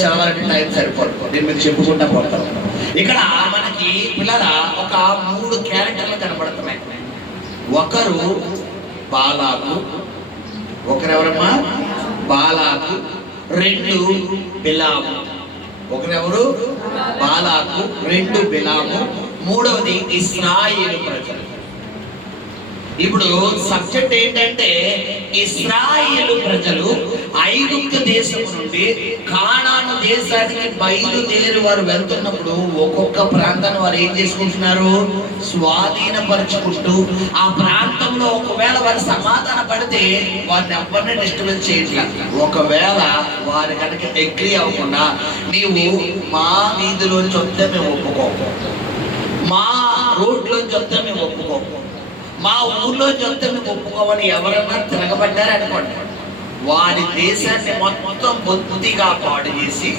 చదవాలంటే టైం సరిపోతుంది. నేను మీకు చెప్పుకుంటా పోతాను. ఇక్కడ మనకి పిల్లల ఒక 3 క్యారెక్టర్లు కనబడుతున్నాయి. ఒకరు బాలాకు, ఒకరెవరమ్మా బాలాకు, 2 బిలాము. ఒకరెవరు బాలాకు, 2 బిలాము, 3వది ఇశ్రాయేలు ప్రజలు. ఇప్పుడు సబ్జెక్ట్ ఏంటంటే ఇశ్రాయేలు ప్రజలు ఐగుప్తు దేశం నుండి కానాను దేశానికి బయలుదేరి వారు వెళ్తున్నప్పుడు ఒక్కొక్క ప్రాంతాన్ని వారు ఏం చేసుకుంటున్నారు, స్వాధీనపరుచుకుంటూ ఆ ప్రాంతంలో ఒకవేళ వారు సమాధాన పడితే వారిని ఎవరిని డిస్టర్బెన్స్ చేయట్లేదు. ఒకవేళ వారి కనుక అగ్రీ అవ్వకుండా నీవు మా వీధిలోంచి వస్తే మేము ఒప్పుకోము, మా రోడ్లోంచి వస్తే మేము ఒప్పుకోము, మా ఊర్లో చెప్తే మేము ఒప్పుకోమని ఎవరన్నా తిరగబడ్డారనుకోండి, వారి దేశాన్ని మొత్తం బొత్తిగా పాడు చేసి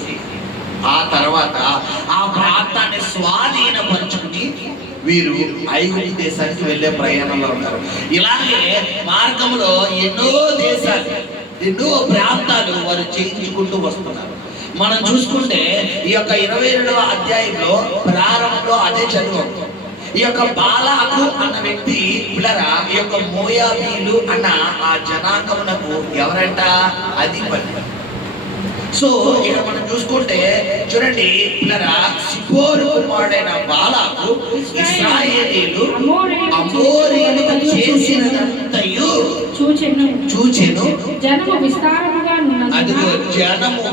ఆ తర్వాత ఆ ప్రాంతాన్ని స్వాధీనపరుచుకుని వీరు ఐగుప్తు దేశానికి వెళ్ళే ప్రయాణంలో ఉన్నారు. ఇలాగే మార్గంలో ఎన్నో దేశాలు, ఎన్నో ప్రాంతాలు వారు చేయించుకుంటూ వస్తున్నారు. మనం చూసుకుంటే ఈ యొక్క 22వ అధ్యాయంలో ప్రారంభంలో అదే చదువు. ఈ యొక్క బాలాకు అన్న వ్యక్తి పిల్లరా ఈ యొక్క మోయాబీలు అన్న ఆ జనాంగమునకు ఎవరంట అధిపతి. సో ఇక్కడ మనం చూసుకుంటే చూడండి పిల్లరా, సిపోరు కుమారుడైన బాలాకు ఇశ్రాయేలీలు అమోరీయులు చేసినదంతయు చూచెను. జనము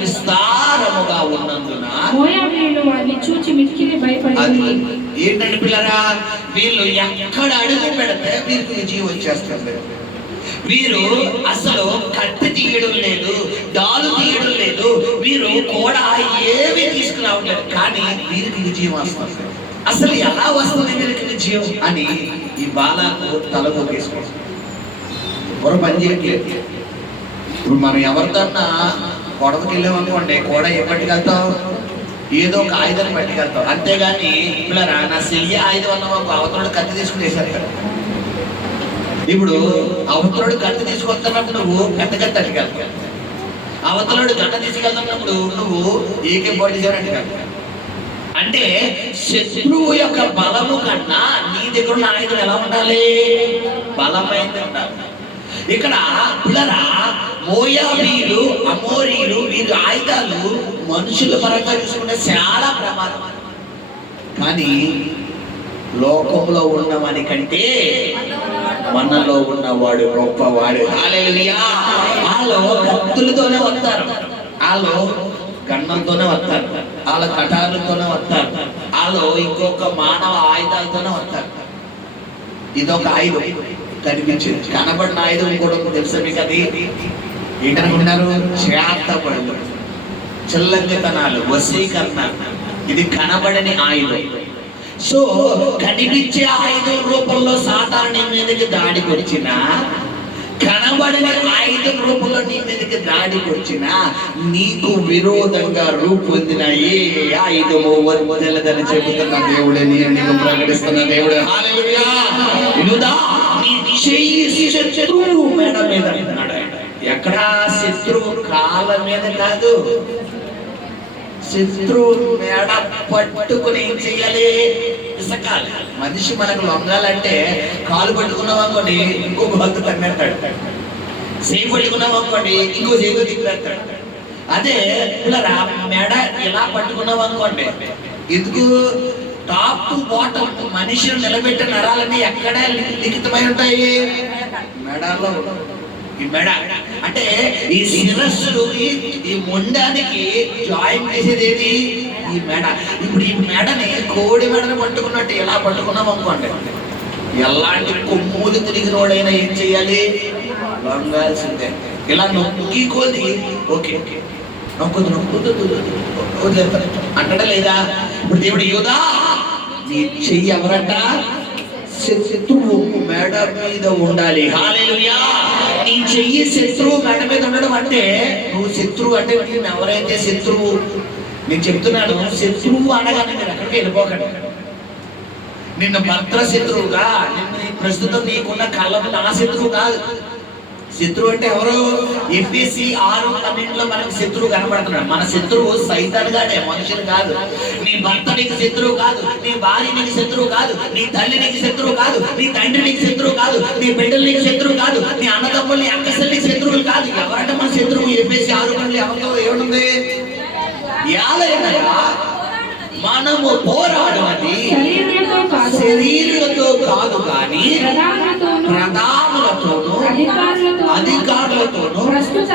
విస్తారముగా ఉన్నందున మోయాబీయులు వారిని చూచి మిక్కిలి భయపడి. ఏంటంటే పిల్లరా, వీళ్ళు ఎక్కడ అడుగు పెడితే వీరికి విజయం వచ్చేస్తుంది. వీరు అసలు కత్తి తీయడం లేదు, డాలు తీయడం లేదు, వీరు కూడా ఏమీ తీసుకురావట్లేదు, కానీ వీరికి విజయం వస్తుంది. అసలు ఎలా వస్తుంది వీరికి విజయం అని ఈ బాలాకు తలపోకేసుకుంటుంది. ఎవరు పని చేయట్లేదు. ఇప్పుడు మనం ఎవరికన్నా గొడవకి వెళ్ళామనుకోండి, కూడా ఏ పట్టుకెళ్తాం, ఏదో ఒక ఆయుధాన్ని పట్టుకెళ్తాం. అంతేగాని పిల్లరా నా చెయ్యి ఆయుధం అన్న ఒక అవతరుడు కత్తి తీసుకుని వేశారు కదా. ఇప్పుడు అవతరుడు కత్తి తీసుకొస్తున్నప్పుడు నువ్వు పెద్ద కత్తి అట్టుకెళ్తావు, అవతరుడు గంట తీసుకెళ్తున్నప్పుడు నువ్వు ఏకే పట్టించారంటే. అంటే శత్రువు యొక్క బలము కన్నా నీ దగ్గర ఉన్న ఆయుధం ఎలా ఉండాలి, బలమైనది ఉండాలి. ఇక్కడ పిల్లరా మోయాబీలు అమోరీలు వీరి ఆయుధాలు మనుషుల పరంగా చూసుకుంటే చాలా ప్రమాదం. కానీ లోకంలో ఉన్నవాని కంటే మనలో ఉన్నవాడు గొప్పవాడు. హల్లెలూయా. వాళ్ళు కత్తులతోనే వస్తారు, వాళ్ళు గన్నంతోనే వస్తారు, వాళ్ళ కటారులతోనే వస్తారు, వాళ్ళు ఇంకొక మానవ ఆయుధాలతోనే వస్తారు. ఇదొక ఆయుధం కనిపించింది. కనబడిన ఆయుధం కూడా తెలుసా మీకు? అది ఏంటనుకుంటున్నారు? చేతబడులు, చిల్లంగితనాలు, వశీకరణ. ఇది కనబడని ఆయుధం. సో కనిపించే ఆయుధం రూపంలో సాతాను నీ మీదకి దాడికి వచ్చిన, కనబడని ఆయుధం రూపంలో నీ మీదకి దాడికి వచ్చిన, నీకు విరోధంగా రూపొందిన ఏ ఆయుధము వదలదని చెబుతున్న దేవుడే, నేను ప్రకటిస్తున్న దేవుడే. హల్లెలూయా. శత్రువు మేడ మీద ఉన్నాడు. ఎక్కడ? శత్రువు కాళ్ళ మీద కాదు, శత్రువు మేడ పట్టుకుని ఏం చెయ్యాలి? ఇసకాలి. మనిషి మనకు లొంగాలంటే కాలు పట్టుకున్నాం అనుకోండి ఇంకొక హద్దు తగ్గేస్తాడు, చేయి పట్టుకున్నాం అనుకోండి ఇంకో చేయి దిగ్గేస్తాడు. అదే ఇలా మేడ ఇలా పట్టుకున్నాం అనుకోండి, ఎందుకు టాప్ టు బాటమ్ మనిషిని నిలబెట్టిన నరాలన్నీ ఎక్కడ లిఖితమై ఉంటాయి? మెడలో. ఈ మెడ అంటే ఈ శిరస్సు, ఈ మొండానికి జాయిన్ చేసేది ఏది? ఈ మెడ. ఇప్పుడు ఈ మెడని కోడి మెడని పట్టుకున్నట్టు ఎలా పట్టుకున్నాం అనుకోండి, ఎలాంటి కొమ్ములు తిరిగిన వాడైనా ఏం చెయ్యాలి? లొంగాల్సిందే. ఇలా నొక్కి కోది ఓకే అంటడా లేదా? ఇప్పుడు దేవుడు యోధా నీ చెయ్యి ఎవరంట? శత్రువు మెడ మీద ఉండాలి. హల్లెలూయా. నీ చెయ్యి శత్రువు మెడ మీద ఉండడం అంటే నువ్వు శత్రువు అంటే నేను ఎవరైతే శత్రువు, నేను చెప్తున్నాను, శత్రువు అనగానే మీరు ఎక్కడికి వెళ్ళిపోకండి. నిన్ను భర్త శత్రువుగా, నిన్ను ప్రస్తుతం నీకున్న కళ్ళకు నా శత్రువు కాదు. శత్రువు అంటే ఎవరు? ఎఫ్ఎస్సి 6:12 మనకి శత్రువు కనబడుతున్నాడు. మన శత్రువు సైతాన్ గాడే, మనుషులు కాదు. నీ భర్త నీకు శత్రువు కాదు, నీ భార్య నీకు శత్రువు కాదు, నీ తల్లి నీకు శత్రువు కాదు, నీ తండ్రి నీకు శత్రువు కాదు, నీ బిడ్డలు నీకు శత్రువు కాదు, నీ అన్నదమ్ములు నీ అక్కసలు నీకు శత్రువులు కాదు. ఎవరంటే మన శత్రువు? ఎఫ్ఎస్సి 6:12 ఎవరితో ఏముంది? యాలైనగా మనము పోరాడమని శరీరులతో కాదు కానీ ప్రధానులతోనూ అధికారులతోనూ ప్రస్తుత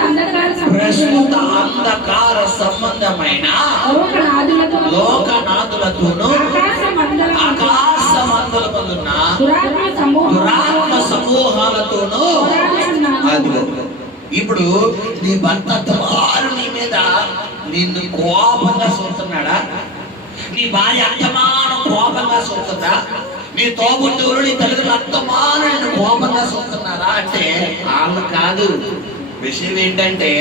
అంధకార సంబంధమైన లోకనాథులతోనూ ఆకాశ మండలములున్న దురాత్మ సమూహాలతోనూ. అదిగో ఇప్పుడు నీ భర్త వారు నీ మీద నిన్ను కోపంగా చూస్తున్నాడా? నీ భార్య అత్తమానం కోపంగా చూస్తుందా? నీ తోబుట్టువులు నీ తల్లిదండ్రులు అత్తమానం నిన్ను కోపంగా చూస్తున్నారా అంటే వాళ్ళు కాదు. విషయం ఏంటంటే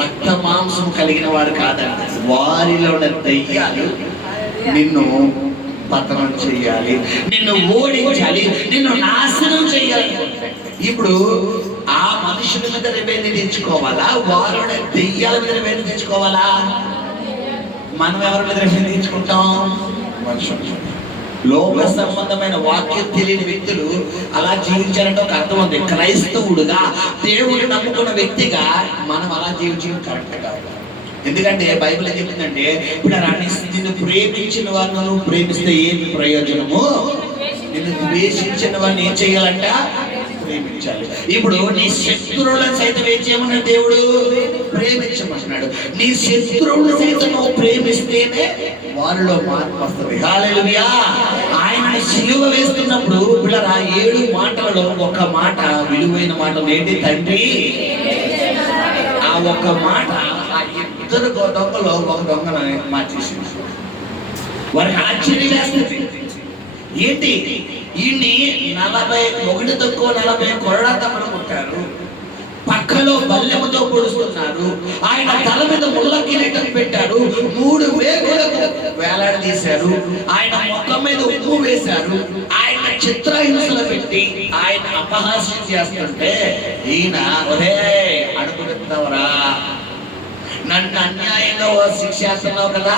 రక్త మాంసం కలిగిన వారు కాదంట, వారిలో ఉన్న దయ్యాలు నిన్ను పతనం చెయ్యాలి, నిన్ను ఓడించాలి, నిన్ను నాశనం చెయ్యాలి. ఇప్పుడు ఆ మనుషుల మీద రెవెన్యూ తెచ్చుకోవాలా? వారిలో దెయ్యాల మీద రెవెన్యూ తెచ్చుకోవాలా? మనం ఎవరి మీద రెవెన్యూ తెచ్చుకుంటాం? మనుషులు. లోక సంబంధమైన వాక్యం తెలియని వ్యక్తులు అలా జీవించాలంటే ఒక అర్థం ఉంది. క్రైస్తవుడుగా దేవుడు నమ్ముకున్న వ్యక్తిగా మనం అలా జీవించడం కరెక్ట్ కాదు. ఎందుకంటే బైబిల్ ఏం చెప్పిందంటే, ఇప్పుడు నిన్ను ప్రేమించిన వారిని నువ్వు ప్రేమిస్తే ఏంటి ప్రయోజనము? నిన్ను ద్వేషించిన వారిని ఏం చేయాలంట? ప్రేమించాలి. ఇప్పుడు నీ శత్రువులను సైతం ఏం చేయమన్నాడు దేవుడు? ప్రేమించమంటున్నాడు. నీ శత్రువులను సైతం నువ్వు ప్రేమిస్తేనే వారిలో మార్పు వస్తుంది. హల్లెలూయా. ఆయన సిలువ వేస్తున్నప్పుడు పిల్లరా 7 మాటలలో ఒక మాట విలువైన మాట ఏంటి? తండ్రి. ఆ ఒక్క మాట ఆ 2 దొంగలో ఒక దొంగను మార్చేసింది. వారికి ఆశ్చర్యం వేస్తుంది. ఏంటి? ఈయన్ని 40 కొరడా తమను కొట్టారు, పక్కలో బల్లెముతో పొడుస్తున్నారు, ఆయన తల మీద ముళ్ళ కిరీటం పెట్టారు, 3 వేగులకు వేలాడదీశారు, ఆయన ముఖం మీద ఉప్పు వేశారు, ఆయన చిత్రహింసలు పెట్టి ఆయన అపహాస్యం చేస్తుంటే ఈయన ఒరే అడుగుతున్నావురా, నన్ను అన్యాయంగా శిక్షేస్తున్నావు కదా,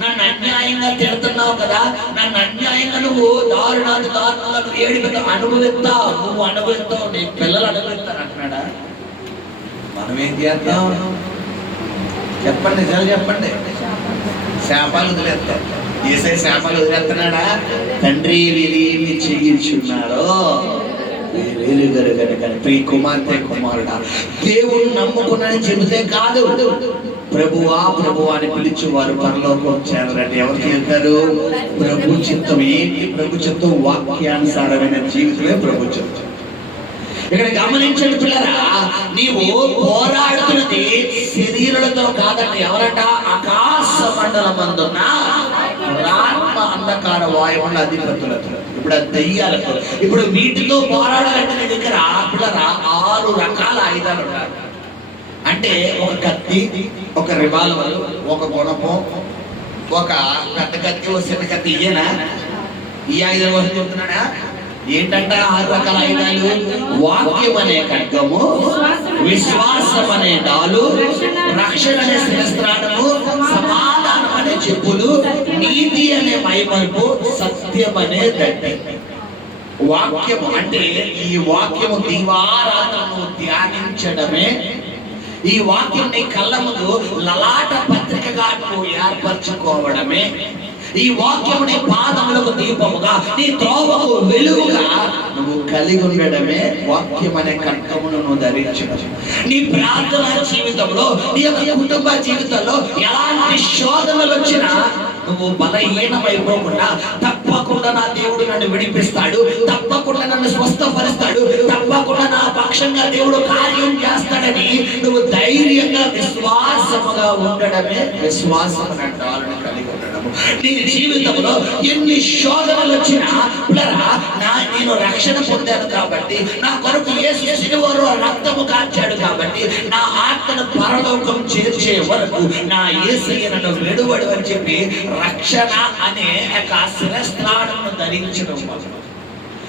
నన్ను అన్యాయంగా తిడుతున్నావు కదా, నన్ను అన్యాయంగా నువ్వు దారుణాలు ఏడిపోతా అనుభవిస్తావు, నువ్వు అనుభవిస్తావు, నీ పిల్లలు అనుభవిస్తారు అంటున్నాడా? మనం ఏం చేద్దాం? చెప్పండి, నిజాలు చెప్పండి. శాపాలు వదిలేస్తాం. ఏసై శాపాలు వదిలేస్తున్నాడా? తండ్రి వీరేమి చేయించున్నారో ప్రియ కుమార్తె కుమారుడా, దేవుడు నమ్ముకున్నాడని చెబితే కాదు, ప్రభువా ప్రభువా అని పిలిచేవారు పరలోకం చేరారంటే ఎవరు చేస్తారు? ప్రభు చిత్తం. ఏంటి ప్రభు చిత్తం? వాక్యానుసారమైన జీవితమే ప్రభు చిత్తం. ఇక్కడ గమనించండి పిల్లరా, నీవు పోరాడుతున్నది శరీరులతో కాదండి. ఎవరంట? ఆకాశ మండలమందున్న ఆత్మ అంధకార వాయువుల అధిపతులతో. ఇప్పుడు అది దెయ్యాలతో. ఇప్పుడు వీటితో పోరాడాలంటే నీ దగ్గర పిల్లరా 6 రకాల ఆయుధాలు ఉంటాయి. అంటే ఒక కత్తి, ఒక రివాల్వర్, ఒక గుణపం, ఒక పెద్ద కత్తి, ఒక చిన్న కత్తి. ఇయ్యేనా ఈ ఆయుధం కోసం చెప్తున్నాడా? ఏంటంట 6 రకాల ఆయుధాలు? వాక్యం అనే ఖడ్గము, విశ్వాసం అనే డాలు, రక్షణ అనే శిరస్త్రాణము, సమాధానం అనే చెప్పులు, నీతి అనే మైమరుపు, సత్యం అనే దండి. వాక్యము అంటే ఈ వాక్యము దివారాత్రము ధ్యానించడమే. ఈ వాక్యం నీ కళ్ళ ముందు లలాట పత్రికగా నువ్వు ఏర్పరచుకోవడమే. ఈ వాక్యము నీ పాదములకు దీపముగా, నీ త్రోవకు వెలుగుగా నువ్వు కలిగి ఉండడమే వాక్యం అనే ఖడ్గమును నువ్వు ధరించడం. నీ ప్రార్థన జీవితంలో, నీ యొక్క కుటుంబ జీవితంలో ఎలాంటి శోధనలు వచ్చినా నువ్వు బలహీనమైపోకుండా, తప్పకుండా నా దేవుడు నన్ను విడిపిస్తాడు, తప్పకుండా నన్ను స్వస్థపరుస్తాడు, తప్పకుండా నా పక్షంగా దేవుడు కార్యం చేస్తాడని నువ్వు ధైర్యంగా విశ్వాసముగా ఉండడమే విశ్వాసం అనే డాలును కలిగి ఉండడము. నీ జీవితంలో ఎన్ని శోధనలు వచ్చినా నేను రక్షణ పొందాను కాబట్టి, నా కొరకు యేసు శిలువలో రక్తము కార్చాడు కాబట్టి, నా ఆత్మను పరలోకం చేర్చే వరకు నా యేసయ్య నన్ను విడువడు అని చెప్పి రక్షణ అనే ఒక శిరస్త్రాణమును ధరించడం వల్ల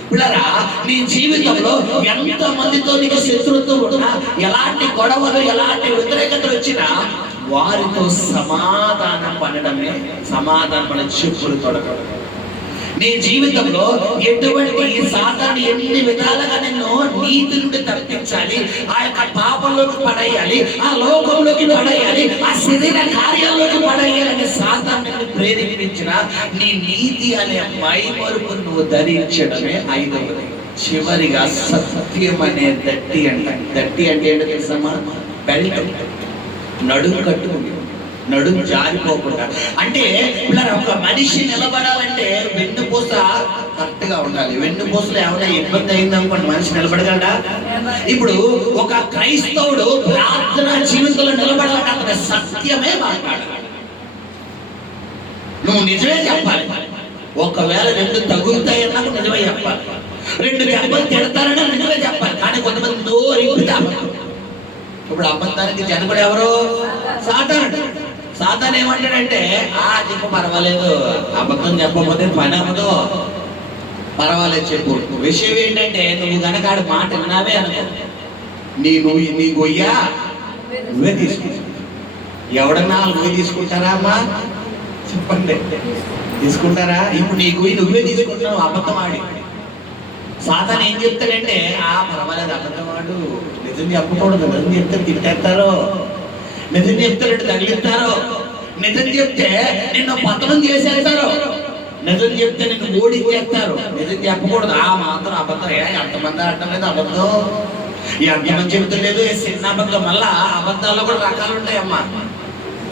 పిల్లరా, నీ జీవితంలో ఎంత మందితో నీకు శత్రుత్వం ఉన్నా, ఎలాంటి గొడవలు ఎలాంటి వ్యతిరేకతలు వచ్చినా వారితో సమాధానం పడడమే, సమాధానం పడే చెప్పులు తొడగడం. నీ జీవితంలో ఎటువంటి సాతాను ఎన్ని విధాలుగా నిన్ను నీతి నుండి తప్పించాలి, ఆ యొక్క పాపంలోకి పడేయాలి, ఆ లోకంలోకి పడేయాలి, ఆ శరీర కార్యాల్లోకి పడేయాలని సాతాను నిన్ను ప్రేరేపించిన నీ నీతి అనే మైమరుపు నువ్వు ధరించడమే ఐదవది. చివరిగా సత్యం అనే దట్టి అంట. దట్టి అంటే ఏంటో తెలుసమ్మా? బెల్ట్, నడుము కట్టుకుంది, నడుము జారిపోకుండా. అంటే ఇలా ఒక మనిషి నిలబడాలంటే వెన్నుపూస కరెక్ట్ గా ఉండాలి. వెన్నుపూసలో ఏమైనా ఇబ్బంది అయిందనుకోండి మనిషి నిలబడగలడా? ఇప్పుడు ఒక క్రైస్తవుడు ప్రార్థన జీవితంలో నిలబడాలంటే అతని సత్యమే మాట్లాడాలి. నువ్వు నిజమే చెప్పాలి. ఒకవేళ రెండు తగులుతాయన్నా నిజమే చెప్పాలి. రెండు దెబ్బలు తిడతారన్నా నిజమే చెప్పాలి. కానీ కొంతమంది నోరిపుతా. ఇప్పుడు అబద్ధానికి జనకుడు ఎవరు? సాతానుడు. సాతాను ఏమంటాడంటే, నీకు పర్వాలేదు, అబద్ధం చెప్పకపోతే పని అవ్వదు, పర్వాలేదు చెప్పు. విషయం ఏంటంటే నువ్వు కనుక ఆడి మాట విన్నావే అనుకో, నీ గొయ్యా నువ్వే తీసుకు. ఎవడన్నా నువ్వే తీసుకుంటారా అమ్మా? చెప్పండి, తీసుకుంటారా? ఇప్పుడు నీ గొయ్యి నువ్వే తీసుకుంటున్నావు అబద్ధం ఆడి. సాతాను ఏం చెప్తాడంటే, పర్వాలేదు అబద్ధం ఆడు, నిజం చెప్పకూడదు, నిజం చెప్తే తిట్టేస్తారు, నిజం చెప్తారంటే తగిలిస్తారు, నిజం చెప్తే నిన్ను పతనం చేసేస్తారు, నిజం చెప్తే నిన్ను ఓడించేస్తారు. నిజం చెప్పకూడదు, మాత్రం అబద్ధం. ఎంతమంది ఆడటం లేదు అబద్ధం, ఎంతమంది చెబుతలేదు చిన్న అబద్ధం. మళ్ళా అబద్ధాల్లో కూడా రకాలు ఉంటాయమ్మా.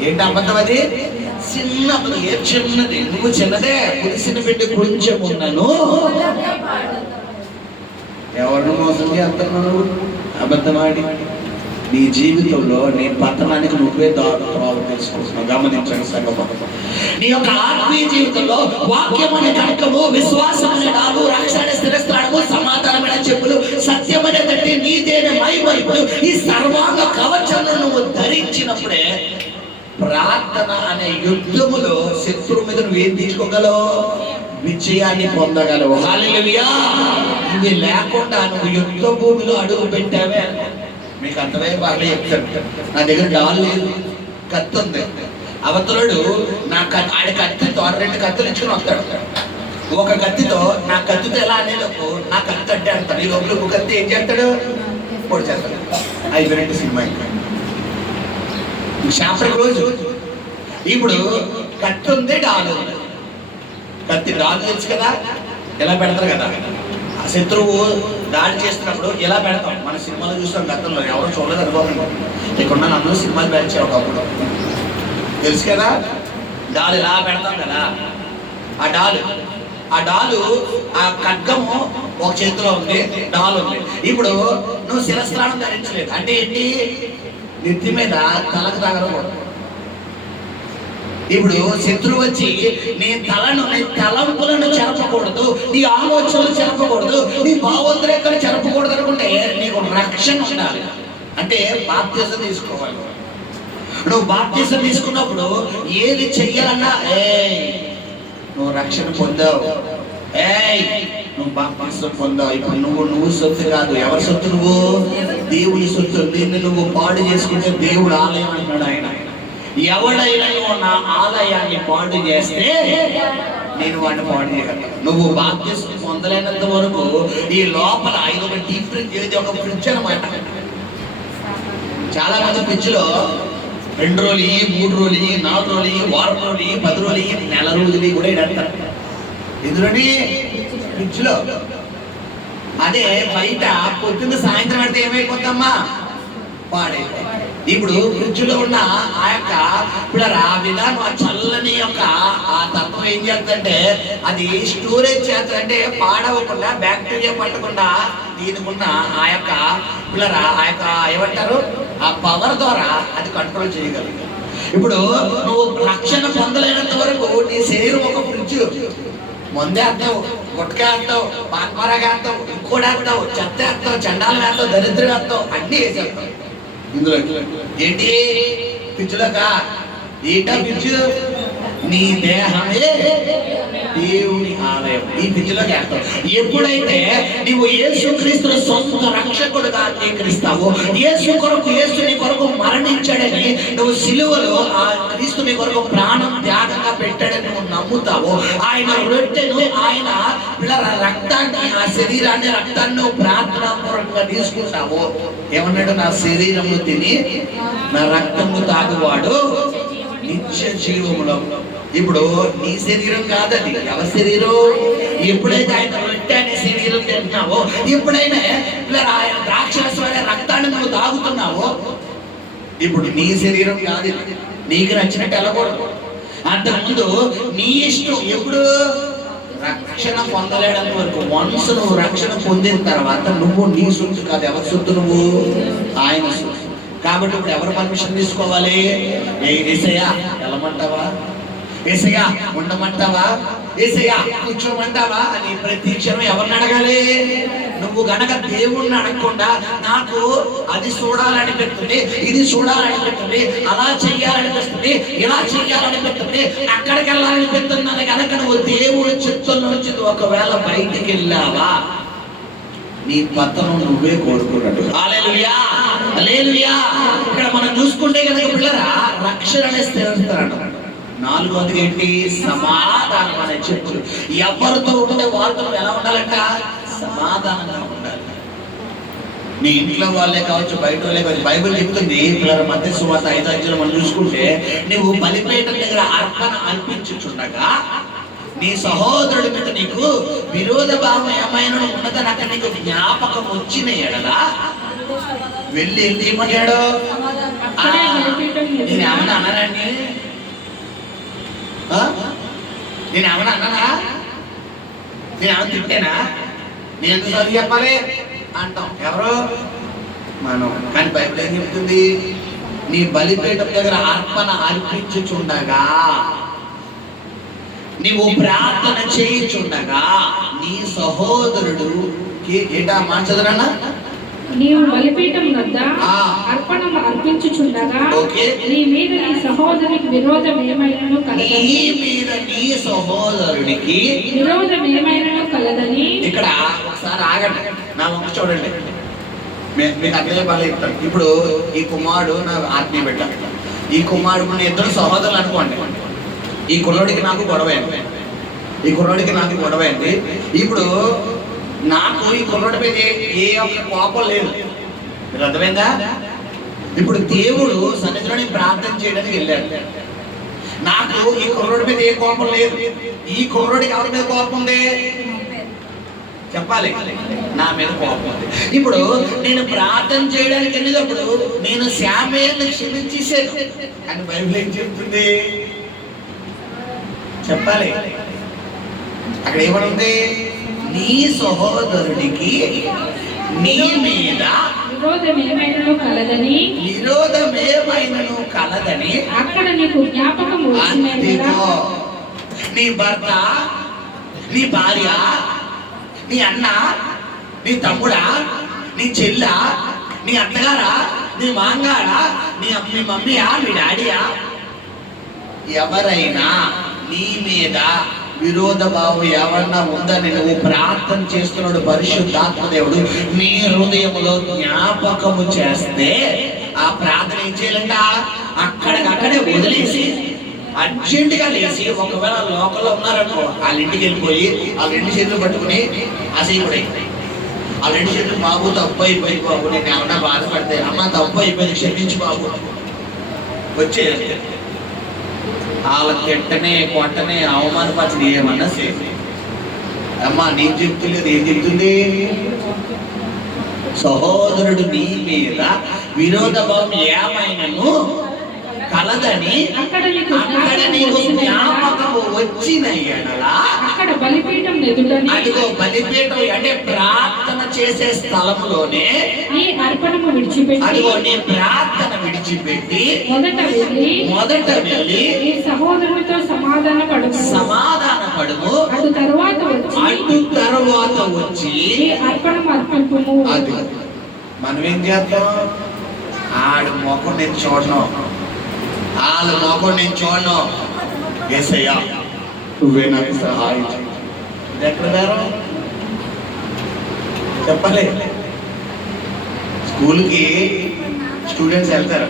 ఏంటి అబద్ధం? అది చిన్న అబద్ధం. ఏ చిన్నది? నువ్వు చిన్నదే, పులిసిన బిడ్డ కొంచెం ఉన్నాను, ఎవరిని మోసం చేస్తున్నావు? అబద్ధమాడి నీ జీవితంలో నీ పతనానికి నువ్వే దారు తెలుసుకుంటున్నావు. గమనించండి సంగమం. నీ యొక్క ఆత్మీయ జీవితంలో వాక్యం అనే కనకము, విశ్వాసం అనే డాలు, రక్షణ స్థిరస్థానము, సమాధానమైన చెప్పులు, సత్యం అనే తట్టి, నీతి అనే మైమరుపులు, ఈ సర్వాంగ కవచాలను నువ్వు ధరించినప్పుడే ప్రార్థన అనే యుద్ధములో శత్రువు మీద నువ్వు ఏం తీసుకోగలవు? విజయాన్ని పొందగలవు. హల్లెలూయా. ఇవి లేకుండా నువ్వు యుద్ధ భూమిలో అడుగు పెట్టావే అనుకో, మీకు అర్థమై బాగా చెప్తాడు. నా దగ్గర డాల్ లేదు, కత్తి ఉంది. అవతలుడు ఆడి కత్తితో 2 కత్తులు ఇచ్చుకుని వస్తాడు. ఒక కత్తితో నా కత్తితో ఎలా అనేటప్పుడు నా కత్తి అంటే అంటాడు. ఈ లోపల ఒక కత్తి ఏం చేస్తాడు? పొడి చేస్తాడు. అయిపోయినట్టు సినిమా. శాస్త్రం రోజు ఇప్పుడు కత్తి ఉంది, డాల్ ఉంది. కత్తి డాల్ తెలుసు కదా, ఎలా పెడతారు కదా. ఆ శత్రువు దాడి చేస్తున్నప్పుడు ఎలా పెడతాం? మన సినిమాలో చూస్తాం. గతంలో ఎవరు చూడలేదు అనుకోకండి, ఇక్కడ అందరూ సినిమాలు పెంచారు ఒకప్పుడు, తెలుసు కదా. డాలు ఎలా పెడతాం కదా. ఆ డాలు ఆ ఖడ్గము ఒక చేతిలో ఉంది, డాలు ఉంది. ఇప్పుడు నువ్వు శిరస్త్రాణం ధరించలేదు అంటే ఏంటి? నెత్తి మీద తలకు తగలకూడదు. ఇప్పుడు శత్రువు వచ్చి నీ తలంపులను చెరపకూడదు, నీ ఆలోచనలు చెరపకూడదు, నీ భావోద్రేకాలు చెరపకూడదు అనుకుంటే నీకు రక్షణ ఉండాలి. అంటే బాప్తిసం తీసుకోవాలి. నువ్వు బాప్తిసం తీసుకున్నప్పుడు ఏది చెయ్యాలన్నా నువ్వు రక్షణ పొందావు, నువ్వు బాప్తిసం పొందావు. ఇప్పుడు నువ్వు సొత్తు కాదు. ఎవరి సొత్తు? నువ్వు దేవుని సొత్తు. దీన్ని నువ్వు పాడు చేసుకుంటే దేవుడు ఆలయం అంటున్నాడు ఆయన. ఎవడైనా నా ఆలయాన్ని పాడు చేస్తే నేను వాడిని పాడు చేయగలను. నువ్వు బాప్తిసం పొందలేనంత వరకు ఈ లోపల ఒక డీప్ ఫ్రిడ్జ్, ఏది ఒక ఫ్రిడ్జ్ అనమాట. చాలా మంది ఫ్రిడ్జ్ లో 2 రోజులు, 3 రోజులు, 4 రోజులు, వారం రోజులు, 10 రోజులు, నెల రోజులు కూడా ఇడంటారు. ఎందులోని? ఫ్రిడ్జ్ లో. అదే బయట పొద్దున్న సాయంత్రం అంటే ఏమైపోతామ్మా? పాడైపోయి. ఇప్పుడు ఫ్రిడ్జ్ లో ఉన్న ఆ యొక్క విధానం, ఆ చల్లని యొక్క ఆ తత్వం ఏం చేస్తుందంటే అది స్టోరేజ్ చేస్తుందంటే పాడవకుండా, బ్యాక్టీరియా పట్టకుండా దీనికున్న ఆ యొక్క ఏమంటారు, ఆ పవర్ ద్వారా అది కంట్రోల్ చేయగలదు. ఇప్పుడు నువ్వు రక్షణ పొందలేనంత వరకు నీ శరీరం ఒక ఫ్రిడ్జ్. మందే వేస్తావు, గుట్కా వేస్తావు, పాన్పరాగా వేస్తావు, ఇంకోటి వేస్తావు, చెత్త వేస్తావు, చండాలం వేస్తావు, దరిద్రం వేస్తావు, అన్నీ వేసేస్తావు. ఇందులో ఏంటి? పిచ్చులకా? ఏంటా పిచ్చు? నీ దేహమే దేవుని ఆలయం. ఈ పిచ్చిలోకి వెళ్తావు. ఎప్పుడైతే నువ్వు యేసుక్రీస్తును సొంత రక్షకుడుగా అంగీకరిస్తావో, యేసు కొరకు, యేసు నీ కొరకు మరణించాడని నువ్వు సిలువలో ఆ క్రీస్తు నీ కొరకు ప్రాణం త్యాగంగా పెట్టాడని నువ్వు నమ్ముతావో, ఆయన రొట్టెను, ఆయన పిల్లల రక్తాన్ని, ఆ శరీరాన్ని, రక్తాన్ని నువ్వు ప్రార్థనాపూర్వకంగా తీసుకుంటావో, ఏమన్నాడు? నా శరీరము తిని నా రక్తము తాగువాడు నిత్య జీవములో. ఇప్పుడు నీ శరీరం కాదది, ఎవరి శరీరం? ఎప్పుడైతే ఆయన రొట్టె అనే శరీరం తింటున్నావో, ఎప్పుడైనా ఆయన ద్రాక్షరసమైన రక్తాన్ని నువ్వు తాగుతున్నావో, ఇప్పుడు నీ శరీరం కాదు, నీకు నచ్చినట్టు వెళ్ళకూడదు. అంతకుముందు నీ ఇష్టం. ఎప్పుడు? రక్షణ పొందలేడంత వరకు. వన్స్ నువ్వు రక్షణ పొందిన తర్వాత నువ్వు నీ సొత్తు కాదు, ఎవరి సొత్తు? నువ్వు ఆయన సొత్తు. కాబట్టి ఇప్పుడు ఎవరు పర్మిషన్ తీసుకోవాలి? యేసయ్యా వెళ్ళమంటావా? యేసయ్యా ఉండమంటావా? యేసయ్యా కూర్చోమంటావా అని ప్రతి క్షణం ఎవరిని అడగాలి? నువ్వు గనక దేవుణ్ణి అడగకుండా నాకు అది చూడాలనిపిస్తుంది, ఇది చూడాలనిపిస్తుంది, అలా చెయ్యాలనిపిస్తుంది, ఇలా చెయ్యాలనిపిస్తుంది, అక్కడికి వెళ్ళాలనిపిస్తుంది అని కనుక నువ్వు దేవుడి చిత్తంలోంచి ఒకవేళ బయటికి వెళ్ళావా, నీ పతనం నువ్వే కోరుకున్నట్టు. హల్లెలూయా, హల్లెలూయా. ఇక్కడ మనం చూసుకుంటే కనుక పిల్లరా, రక్షణ స్థిరస్తాడు. 4వది ఏంటి? సమాధానం అనే చెప్పులు. ఎవరితో ఉంటే వారితో ఎలా ఉండాలంట? సమాధానంగా ఉండాలి. నీ ఇంట్లో వాళ్ళే కావచ్చు, బయట వాళ్ళే కావచ్చు. బైబిల్ చెప్తుంది పిల్లల మత్తయి సువార్త 5:5 మనం చూసుకుంటే, నువ్వు బలిపీఠం దగ్గర అర్పణ అర్పించుచుండగా నీ సహోదరుడి మీద నీకు విరోధ భావం ఏమైనా ఉన్నదని అక్కడ నీకు జ్ఞాపకం వచ్చిన ఎడలా వెళ్ళి ఏమన్నాడు? నేనేమన్నా అన్నానండి? నేనేమన్నా అన్నానా? నేనేమన్నా తింటేనా? నేను ఎందుకు చెప్పాలి అంటాం. ఎవరు? మనం. కానీ బైబిల్ ఏం చెప్తుంది? నీ బలిపీఠం దగ్గర అర్పణ అర్పించుచుండగా, నీవు ప్రార్థన చేయుచుండగా నీ సహోదరుడుకి ఏటా మార్చదరన్నా? నీవు బలిపీఠం వద్ద అర్పణము అర్పించుచుండగా నీ మీద నీ సహోదరునికి విరోధం ఏమైనను కలదని, నీ మీద నీ సహోదరునికి విరోధం ఏమైనను కలదని. ఇక్కడ ఒకసారి ఆగండి, నా వంక చూడండి, మీకు అదే బాగా చెప్తాను. ఇప్పుడు ఈ కుమారుడు నా ఆత్మీయ బిడ్డ, ఈ కుమారుడు ఇద్దరు సహోదరులు అనుకోండి. ఈ కుర్రోడికి నాకు గొడవైంది, ఈ కుర్రోడికి నాకు గొడవైంది. ఇప్పుడు నాకు ఈ కుర్రోడి మీద ఏ ఒక్క కోపం లేదు. మీరు అర్థమైందా? ఇప్పుడు దేవుడు సన్నిధిలోని ప్రార్థన చేయడానికి వెళ్ళాడు. నాకు ఈ కుర్రోడి మీద ఏ కోపం లేదు. ఈ కుర్రోడికి ఎవరి మీద కోపం ఉంది? చెప్పాలి. నా మీద కోపం ఉంది. ఇప్పుడు నేను ప్రార్థన చేయడానికి వెళ్ళినప్పుడు నేను శామేయుని క్షమించేసాను అని బైబిల్ ఏం చెప్తుంది? చెప్పాలి. అక్కడ ఏమనుంది? నీ సహోదరుడికి నీ మీద విరోధం ఏమైనను కలదని, అక్కడ నీకు జ్ఞాపకం వచ్చిన. నీ భర్త, నీ భార్య, నీ అన్న, నీ తమ్ముడా, నీ చెల్ల, నీ అత్తగారా, నీ మాంగారా, నీ మమ్మీయా, నీ డాడీయా, ఎవరైనా నీ మీద విరోధ భావం ఏమన్నా ఉందని నువ్వు ప్రార్థన చేస్తున్నాడు పరిశుద్ధాత్మ దేవుడు నీ హృదయంలో జ్ఞాపకము చేస్తే, ఆ ప్రార్థన ఏం చేయాలంట? అక్కడికక్కడే వదిలేసి అర్జెంటుగా లేచి, ఒకవేళ లోకల్లో ఉన్నారనుకో వాళ్ళ ఇంటికి వెళ్ళిపోయి వాళ్ళ 2 చేతులు పట్టుకుని అసహ్యుడై, వాళ్ళ 2 చేతులు, బాబు తప్పు అయిపోయి బాబు, నేను ఏమన్నా బాధపడితే, అమ్మ తప్పు అయిపోయింది క్షమించి బాబు, వచ్చేది. వాళ్ళ తిట్టనే కొట్టనే అవమానపరచని ఏమన్నా సేఫ్. అమ్మా నీ చెప్తులేదు, ఏం చెప్తుంది? సహోదరుడు నీ మీద విరోధ భావం ఏమైనను కలదని అక్కడ నీకు జ్ఞాపకము వచ్చిన ఎడల, అక్కడ బలిపీఠం ఎదుటనే, అదిగో బలిపీఠం అంటే ప్రార్థన చేసే స్థలంలోనే నీ అర్పణము విడిచిపెట్టి, అదిగో నీ ప్రార్థన విడిచిపెట్టి మొదట వెళ్ళి నీ సహోదరునితో సమాధాన పడుము, అటు తరువాత వచ్చి నీ అర్పణము అర్పింపుము. అది మనం ఏం చేద్దాం? ఆడు మొఖం నేను చూడను, వాళ్ళ మొఖం నేను చూడను. యేసయ్యా నువ్వే నాకు సహాయం చేయి. ఇది ఎక్కడ బేరం చెప్పాలి. స్కూల్కి స్టూడెంట్స్ వెళ్తారు.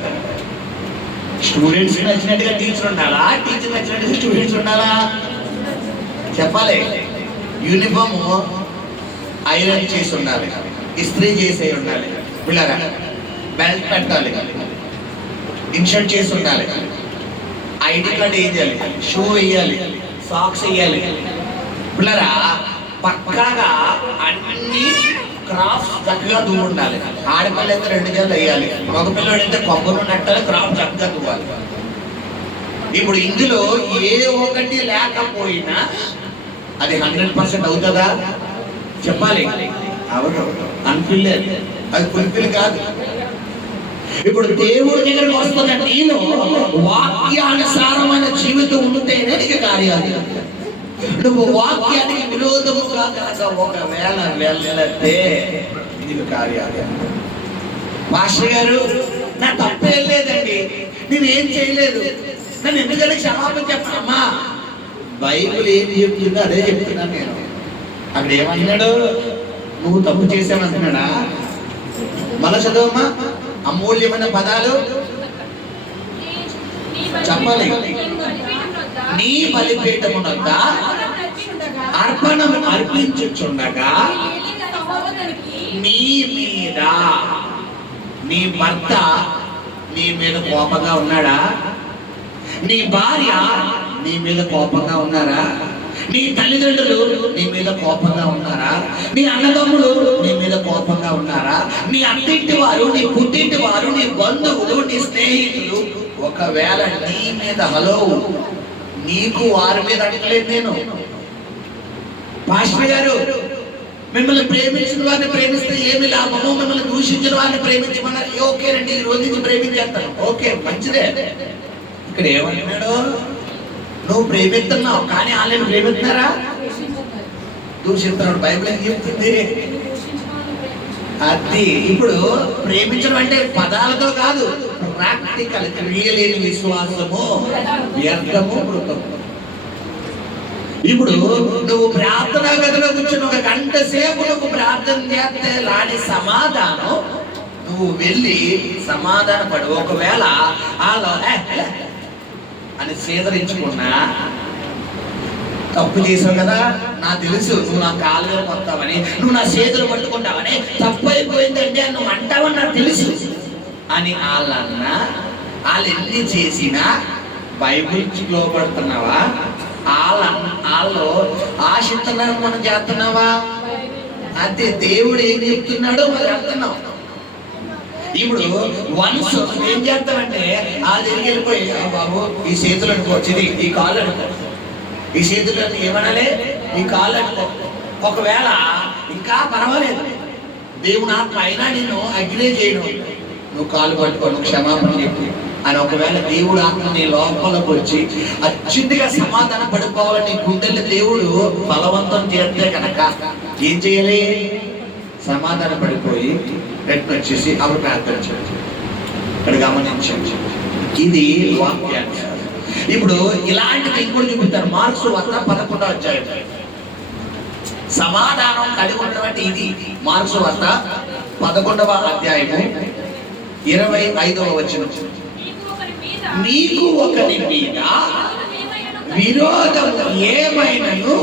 స్టూడెంట్స్ నచ్చినట్టుగా టీచర్ ఉండాలా, టీచర్ నచ్చినట్టుగా స్టూడెంట్స్ ఉండాలా? చెప్పాలి. యూనిఫామ్ ఐరన్ చేసి ఉండాలి, ఇస్త్రీ చేసే ఉండాలి, పిల్లరా బెల్ట్ పెట్టాలి, ఇన్షర్ట్ చేసి ఉండాలి, ఐడి కార్డ్ వేయాలి, షూ వేయాలి, సాక్స్ వేయాలి. పిల్లరా పక్కాగా అన్ని క్రాఫ్ట్స్ చక్కగా దువ్వు ఉండాలి. ఆడపిల్ల అయితే 2 జడలు వేయాలి, మగపిల్లడు అయితే కొబ్బరి నట్టాలి, క్రాఫ్ట్ చక్కగా దువ్వాలి. ఇప్పుడు ఇందులో ఏ ఒకటి లేకపోయినా అది 100% అవుతుందా? చెప్పాలి. అవును, అన్ఫిల్, అది ఫుల్ఫిల్ కాదు. ఇప్పుడు దేవుడి దగ్గరకు వస్తున్న నీలో వాక్యానుసారమైన జీవితం ఉంటేనే నీకు కార్యాలు. నువ్వు వాక్యానికి విరోధముగా కనుక ఒకవేళ వెళ్ళతే నీకు కార్యాలు. మాస్టర్ గారు నా తప్పేం లేదండి, నేనేం చేయలేదు, నన్ను ఎందుకంటే క్షమాపణ చెప్పమ్మా. బైబిల్ ఏం చెప్తుందో అదే చెప్తున్నాను నేను. అక్కడ ఏమన్నాడు? నువ్వు తప్పు చేసావంటున్నాడా? మన చదవమ్మా, అమూల్యమైన పదాలు చెప్పాలి. నీ బలిపీఠమునొద్ద అర్పణము అర్పించుచుండగా నీ మీద, నీ భర్త నీ మీద కోపంగా ఉన్నాడా? నీ భార్య నీ మీద కోపంగా ఉన్నారా? నీ తల్లిదండ్రులు నీ మీద కోపంగా ఉన్నారా? నీ అన్నదమ్ములు నీ మీద కోపంగా ఉన్నారా? నీ అత్తింటి వారు, నీ పుట్టింటి వారు, నీ బంధువులు, నీ స్నేహితులు ఒకవేళ నీ మీద, హలో, నీకు వారి మీద అంటలేదు నేను. పాస్టర్ గారు మిమ్మల్ని ప్రేమించిన వారిని ప్రేమిస్తే ఏమి లాభము, మిమ్మల్ని దూషించిన వారిని ప్రేమించమన్నారు. ఓకేనండి, ఈ రోజు నుంచి ప్రేమించేస్తాను. ఓకే, మంచిదే. ఇక్కడ ఏమన్నాడు? నువ్వు ప్రేమిస్తున్నావు కానీ వాళ్ళని ప్రేమిస్తున్నారా? దూషిస్తున్నాడు. బైబిల్ ఏం చెప్తుంది? అది ఇప్పుడు ప్రేమించడం అంటే పదాలతో కాదు, ప్రాక్టికల్ క్రియలేని విశ్వాసము వ్యర్థము మృతము. ఇప్పుడు నువ్వు ప్రార్థనా గదిలో కూర్చొని 1 గంట సేపు నువ్వు ప్రార్థన చేస్తే లాంటి సమాధానం నువ్వు వెళ్ళి సమాధాన పడు. ఒకవేళ వాళ్ళు అని సేదరించుకున్నా, తప్పు చేసావు కదా, నాకు తెలుసు నువ్వు నా కాలు మీద వస్తావని, నువ్వు నా చేతులు పట్టుకుంటావని, తప్పు అయిపోయిందంటే నువ్వు అంటావని నాకు తెలుసు అని వాళ్ళన్నా, వాళ్ళు ఎన్ని చేసినా బైబిల్కి లోపడుతున్నావా? వాళ్ళు ఆశిస్తున్నాను మనం చేస్తున్నావా? అదే దేవుడు ఏం చెప్తున్నాడో మనం చెప్తున్నాం. ఇప్పుడు వన్స్ ఏం చేస్తామంటే ఆ దగ్గరికి వెళ్ళిపోయి, బాబు ఈ చేతులు అనుకోవచ్చు, ఈ కాళ్ళు అనుకో, ఈ చేతులను ఏమనాలి, ఈ కాళ్ళు అనుకో. ఒకవేళ ఇంకా పర్వాలేదు, దేవుని ఆత్మ అయినా నేను అగ్నే చేయడం, నువ్వు కాళ్ళు పట్టుకో, నువ్వు క్షమాపణ చెప్పి అని ఒకవేళ దేవుడు ఆత్మ నీ లోపలకు వచ్చి అత్యుంటిగా సమాధానం పడిపోవాలని నీ గుండెల్ని దేవుడు బలవంతం చేస్తే కనుక ఏం చేయాలి? సమాధాన పడిపోయి రెట్టు వచ్చేసి అవి ప్రార్థన చేయాలి. ఇక్కడ గమనించండి, ఇది వాక్యానుసారం. ఇప్పుడు ఇలాంటిది ఇంకోటి చూపిస్తారు. మార్క్స్ వార్త 11వ అధ్యాయం సమాధానం కలిగి ఉన్నటువంటి ఇది. మార్క్స్ వార్త 11వ అధ్యాయము 25వ వచనం. మీకు ఒకరి మీద విరోధం ఏమైనను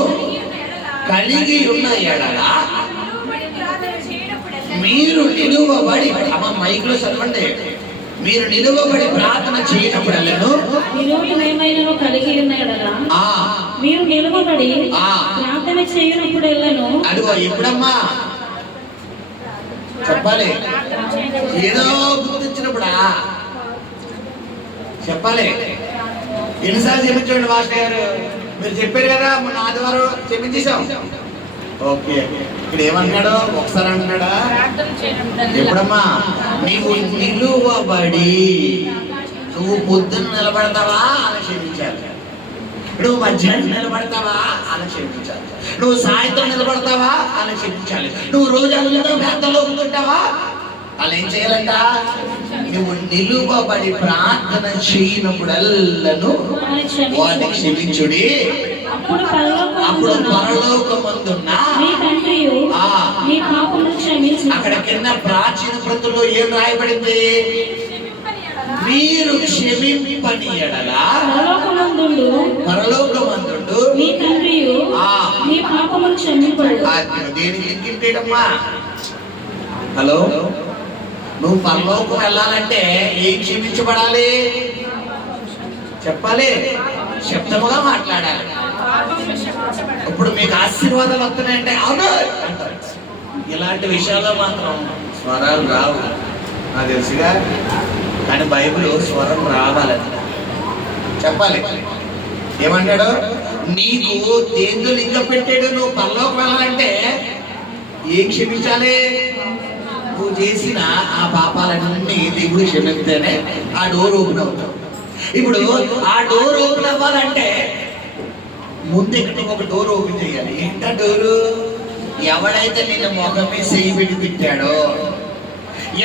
కలిగి ఉన్న ఎడల మీరు నిలువబడి, అమ్మ మైక్లో చదవండి, మీరు నిలువబడి ప్రార్థన చేయనప్పుడల్లను, విరోధం ఏమైనను కలిగి ఉన్న ఎడల మీరు నిలువబడి ప్రార్థన చేయనప్పుడల్లను. అదిగో ఎప్పుడమ్మా చెప్పాలి, ఏదో గుర్తొచ్చినప్పుడా చెప్పాలి. ఎన్నిసార్లు చెప్పించండి మాస్టర్ గారు, మీరు చెప్పారు కదా మొన్న ఆదివారం చెప్పించేసాం. ఓకే, ఇక్కడ ఏమంటున్నాడు? ఒకసారి అంటున్నాడా? ఎప్పుడమ్మా నీవు నిలువబడి, నువ్వు పొద్దున్న నిలబడతావా అని క్షమించాలి, నువ్వు మధ్యాహ్నం నిలబడతావా అని క్షమించాలి, నువ్వు సాయంత్రం నిలబడతావా అని క్షమించాలి, నువ్వు రోజంతా ప్రాంతంలో కూర్చుంటావా అలా ఏం చేయాలంట? నువ్వు నిలువబడి ప్రార్థన చేయనప్పుడల్లను వాడిని క్షమించుడి అప్పుడు పరలోకమందున్న మీ తండ్రియు మీ పాపములు క్షమించి. అక్కడ కింద ప్రాచీన కృతుల్లో ఏం రాయబడింది? మీరు క్షమింపని ఎడల పరలోకమందుండు మీ తండ్రియు మీ పాపములు క్షమింపడు. దేనికి లింకింటేడమ్మా? హలో, నువ్వు పరలోకం వెళ్ళాలంటే ఏం క్షమించబడాలి? చెప్పాలి, శబ్దముగా మాట్లాడాలి. ఇప్పుడు మీకు ఆశీర్వాదాలు వస్తున్నాయంటే అవును అంటారు. ఇలాంటి విషయాల్లో మాత్రం స్వరాలు రావు, నాకు తెలుసుగా. కానీ బైబిల్ స్వరం రావాలని చెప్పాలి. ఏమంటాడు? నీకు దేంతో లింగ పెట్టాడు? నువ్వు పరలోకి వెళ్ళాలంటే ఏం క్షమించాలి? నువ్వు చేసిన ఆ పాపాలన్నీ దేవుడు క్షమిస్తేనే ఆ డోర్ ఓపెన్ అవుతావు. ఇప్పుడు ఆ డోర్ ఓపెన్ అవ్వాలంటే ముందు ఇక్కడ ఒక డోర్ ఓపెన్ చేయాలి. ఏంటా డోరు? ఎవడైతే నిన్ను మొఖం మీద చెయ్యి పెట్టి తిట్టాడో,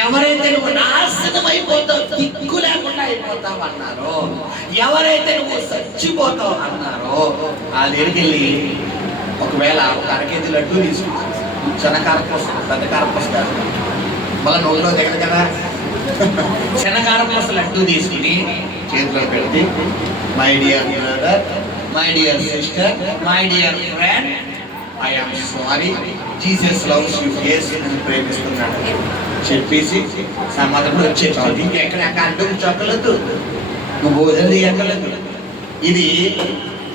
ఎవరైతే నువ్వు నాశనం అయిపోతావు, దిక్కు లేకుండా అయిపోతావు అన్నారో, ఎవరైతే నువ్వు చచ్చిపోతావు అన్నారో, ఆ దగ్గరికి వెళ్ళి ఒకవేళ ఒక అరకేజీ లడ్డు తీసుకుంటావు, శనకారపు వస్తుంది, పెద్ద కారపు వస్తారు, మళ్ళీ నోట్లో దిగదు కదా, శనకారపు వస్తు లడ్డు తీసుకుని చేతిలో పెడితే, my dear brother, my dear sister, my dear friend, I am sorry, Jesus loves you, యేసుని ప్రేమిస్తున్నాడు చెప్పేసి సమాధానం వచ్చేది. ఇంకెక్కడ అడ్డు చక్కలేదు, నువ్వు భోజనం చేయక్కర్లేదు. ఇది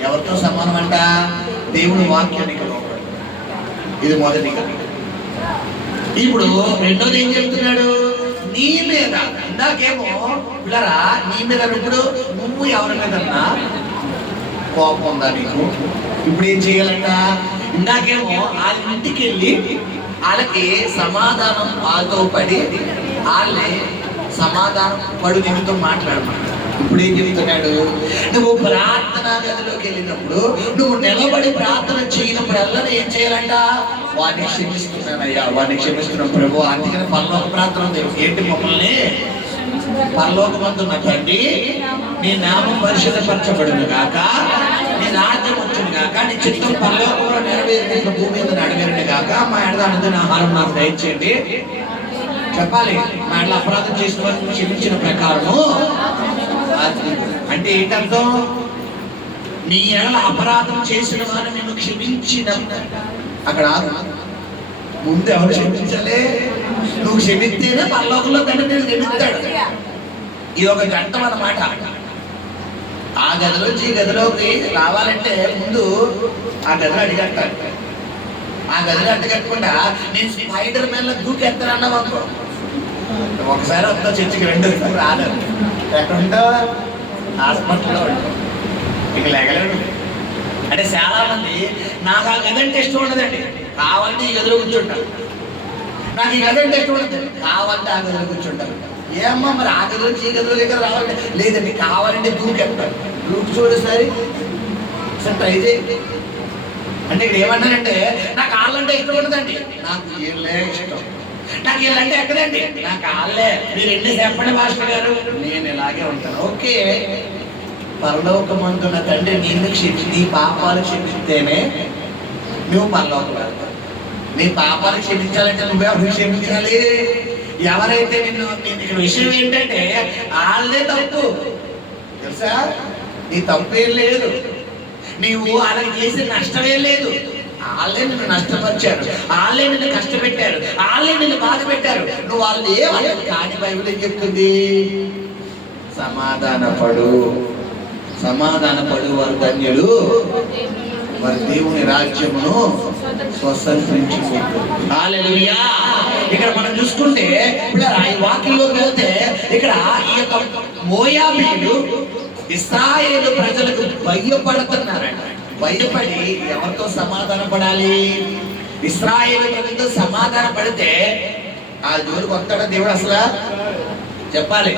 ఎవరితో సమానం అంట? దేవుని వాక్యానికి లోపల. ఇది మొదటిగా. ఇప్పుడు రెండోది ఏం చెప్తున్నాడు? నీ మీద ఇందాకేమో పిల్లరా, నీ మీద ఇప్పుడు నువ్వు ఎవరి మీదన్నా కోపం ఉందా నీకు? ఇప్పుడు ఏం చేయాలంట? ఇందాకేమో వాళ్ళ ఇంటికి వెళ్ళి వాళ్ళకి సమాధానం వాళ్ళతో పడి వాళ్ళని సమాధానం పడు నిమిత్తం మాట్లాడమాట. ఇప్పుడు ఏం చెప్తున్నాడు? నువ్వు ప్రార్థనా గదిలోకి వెళ్ళినప్పుడు నువ్వు నిలబడి ప్రార్థన చేయనప్పుడల్లా ఏం చేయాలంట? వాడిని క్షమిస్తున్నానయ్యా, వాడిని క్షమిస్తున్నాం ప్రభు. అందుకని పరలోక ప్రార్థన ఏంటి? మమ్మల్ని పరలోకమందున్న తండ్రి, నీ నామం పరిశుద్ధపరచబడును గాక, నీ రాజ్యం వచ్చును గాక, నీ చిత్తం పరలోకంలో నెరవేరిన భూమి మీద నెరవేరును గాక, మా ఎడదాని ఆహారం నాకు దయచేయండి చెప్పాలి. మా ఎడల అపరాధం చేసిన వారిని క్షమించిన ప్రకారము. అంటే ఏంటర్థం? నీ ఎడల అపరాధం చేసిన వారిని నిన్ను క్షమించిన. అక్కడ ముందు ఎవరు క్షమించాలి? నువ్వు క్షమిస్తేనే పరలోకంలో తండ్రి నేను క్షమిస్తాడు. ఇది ఒక గంట అన్నమాట. ఆ గదిలోంచి ఈ గదిలోకి రావాలంటే ముందు ఆ గదిలో అడిగట్టాలి. ఆ గదిలో అడ్డగట్టకుండా నేను స్పైడర్ మ్యాన్ లో దూకెత్తానన్నావు అనుకో, ఒకసారి వస్తా చర్చికి, రెండోసారి రాలేదు. ఎక్కడ ఉంటావు? హాస్పిటల్లో ఉంటావు, ఇక లేగలేడు. అంటే చాలా మంది నాకు ఆ గది అంటే ఇష్టం ఉండదండి, కావాలంటే ఈ గదిలో కూర్చుంటారు. నాకు ఈ గది అంటే ఇష్టం ఉండదు, కావాలంటే ఆ గదిలో కూర్చుంటారు. ఏమ్మా మరి ఆ గదిలో ఈ గదిలో దగ్గర రావాలంటే లేదండి, కావాలంటే దూకెత్తారు. దూకి చూడసారి ట్రై చేయండి. అంటే ఇక్కడ ఏమన్నానంటే నాకు కాళ్ళంటే ఇష్టం ఉండదండి, నాకు ఏళ్ళే ఇష్టం. నాకు వీళ్ళంటే ఎక్కడండి, నాకు కాళ్ళే. మీరు ఎన్ని చెప్పండి మాస్టర్ గారు, నేను ఇలాగే ఉంటాను. ఓకే, పరలోకమందున్న తండ్రి నిన్ను క్షమించి నీ పాపాలు క్షమిస్తేనే నువ్వు పరలోకం వెళ్తావు. నీ పాపాలు క్షమించాలంటే నువ్వే క్షమించాలి. ఎవరైతే నిన్ను, ఇక్కడ విషయం ఏంటంటే వాళ్ళదే తప్పు తెలుసా, నీ తప్పేం లేదు, నీవు వాళ్ళకి చేసిన నష్టమే లేదు. వాళ్ళే నిన్ను నష్టపరిచారు, వాళ్ళే నిన్ను కష్టపెట్టారు, వాళ్ళే నిన్ను బాధ పెట్టారు, నువ్వు వాళ్ళు ఏమన్నారు. కానీ బైబిల్ ఏం చెప్తుంది? సమాధానపడు, సమాధానపడు వారు ధన్యులు, వారి దేవుని రాజ్యమును స్వతంత్రించుకుంటారు. హల్లెలూయా. ఇక్కడ మనం చూసుకుంటే ఈ వాక్యంలోకి వెళ్తే ఇక్కడ ఈ యొక్క మోయాబీయులు ఇశ్రాయేలు ప్రజలకు భయపడుతున్నారంట. భయపడి ఎవరితో సమాధాన పడాలి? ఇశ్రాయేలు ప్రజలతో సమాధాన పడితే ఆ జోలికి వస్తాడా దేవుడు? అసలు చెప్పాలి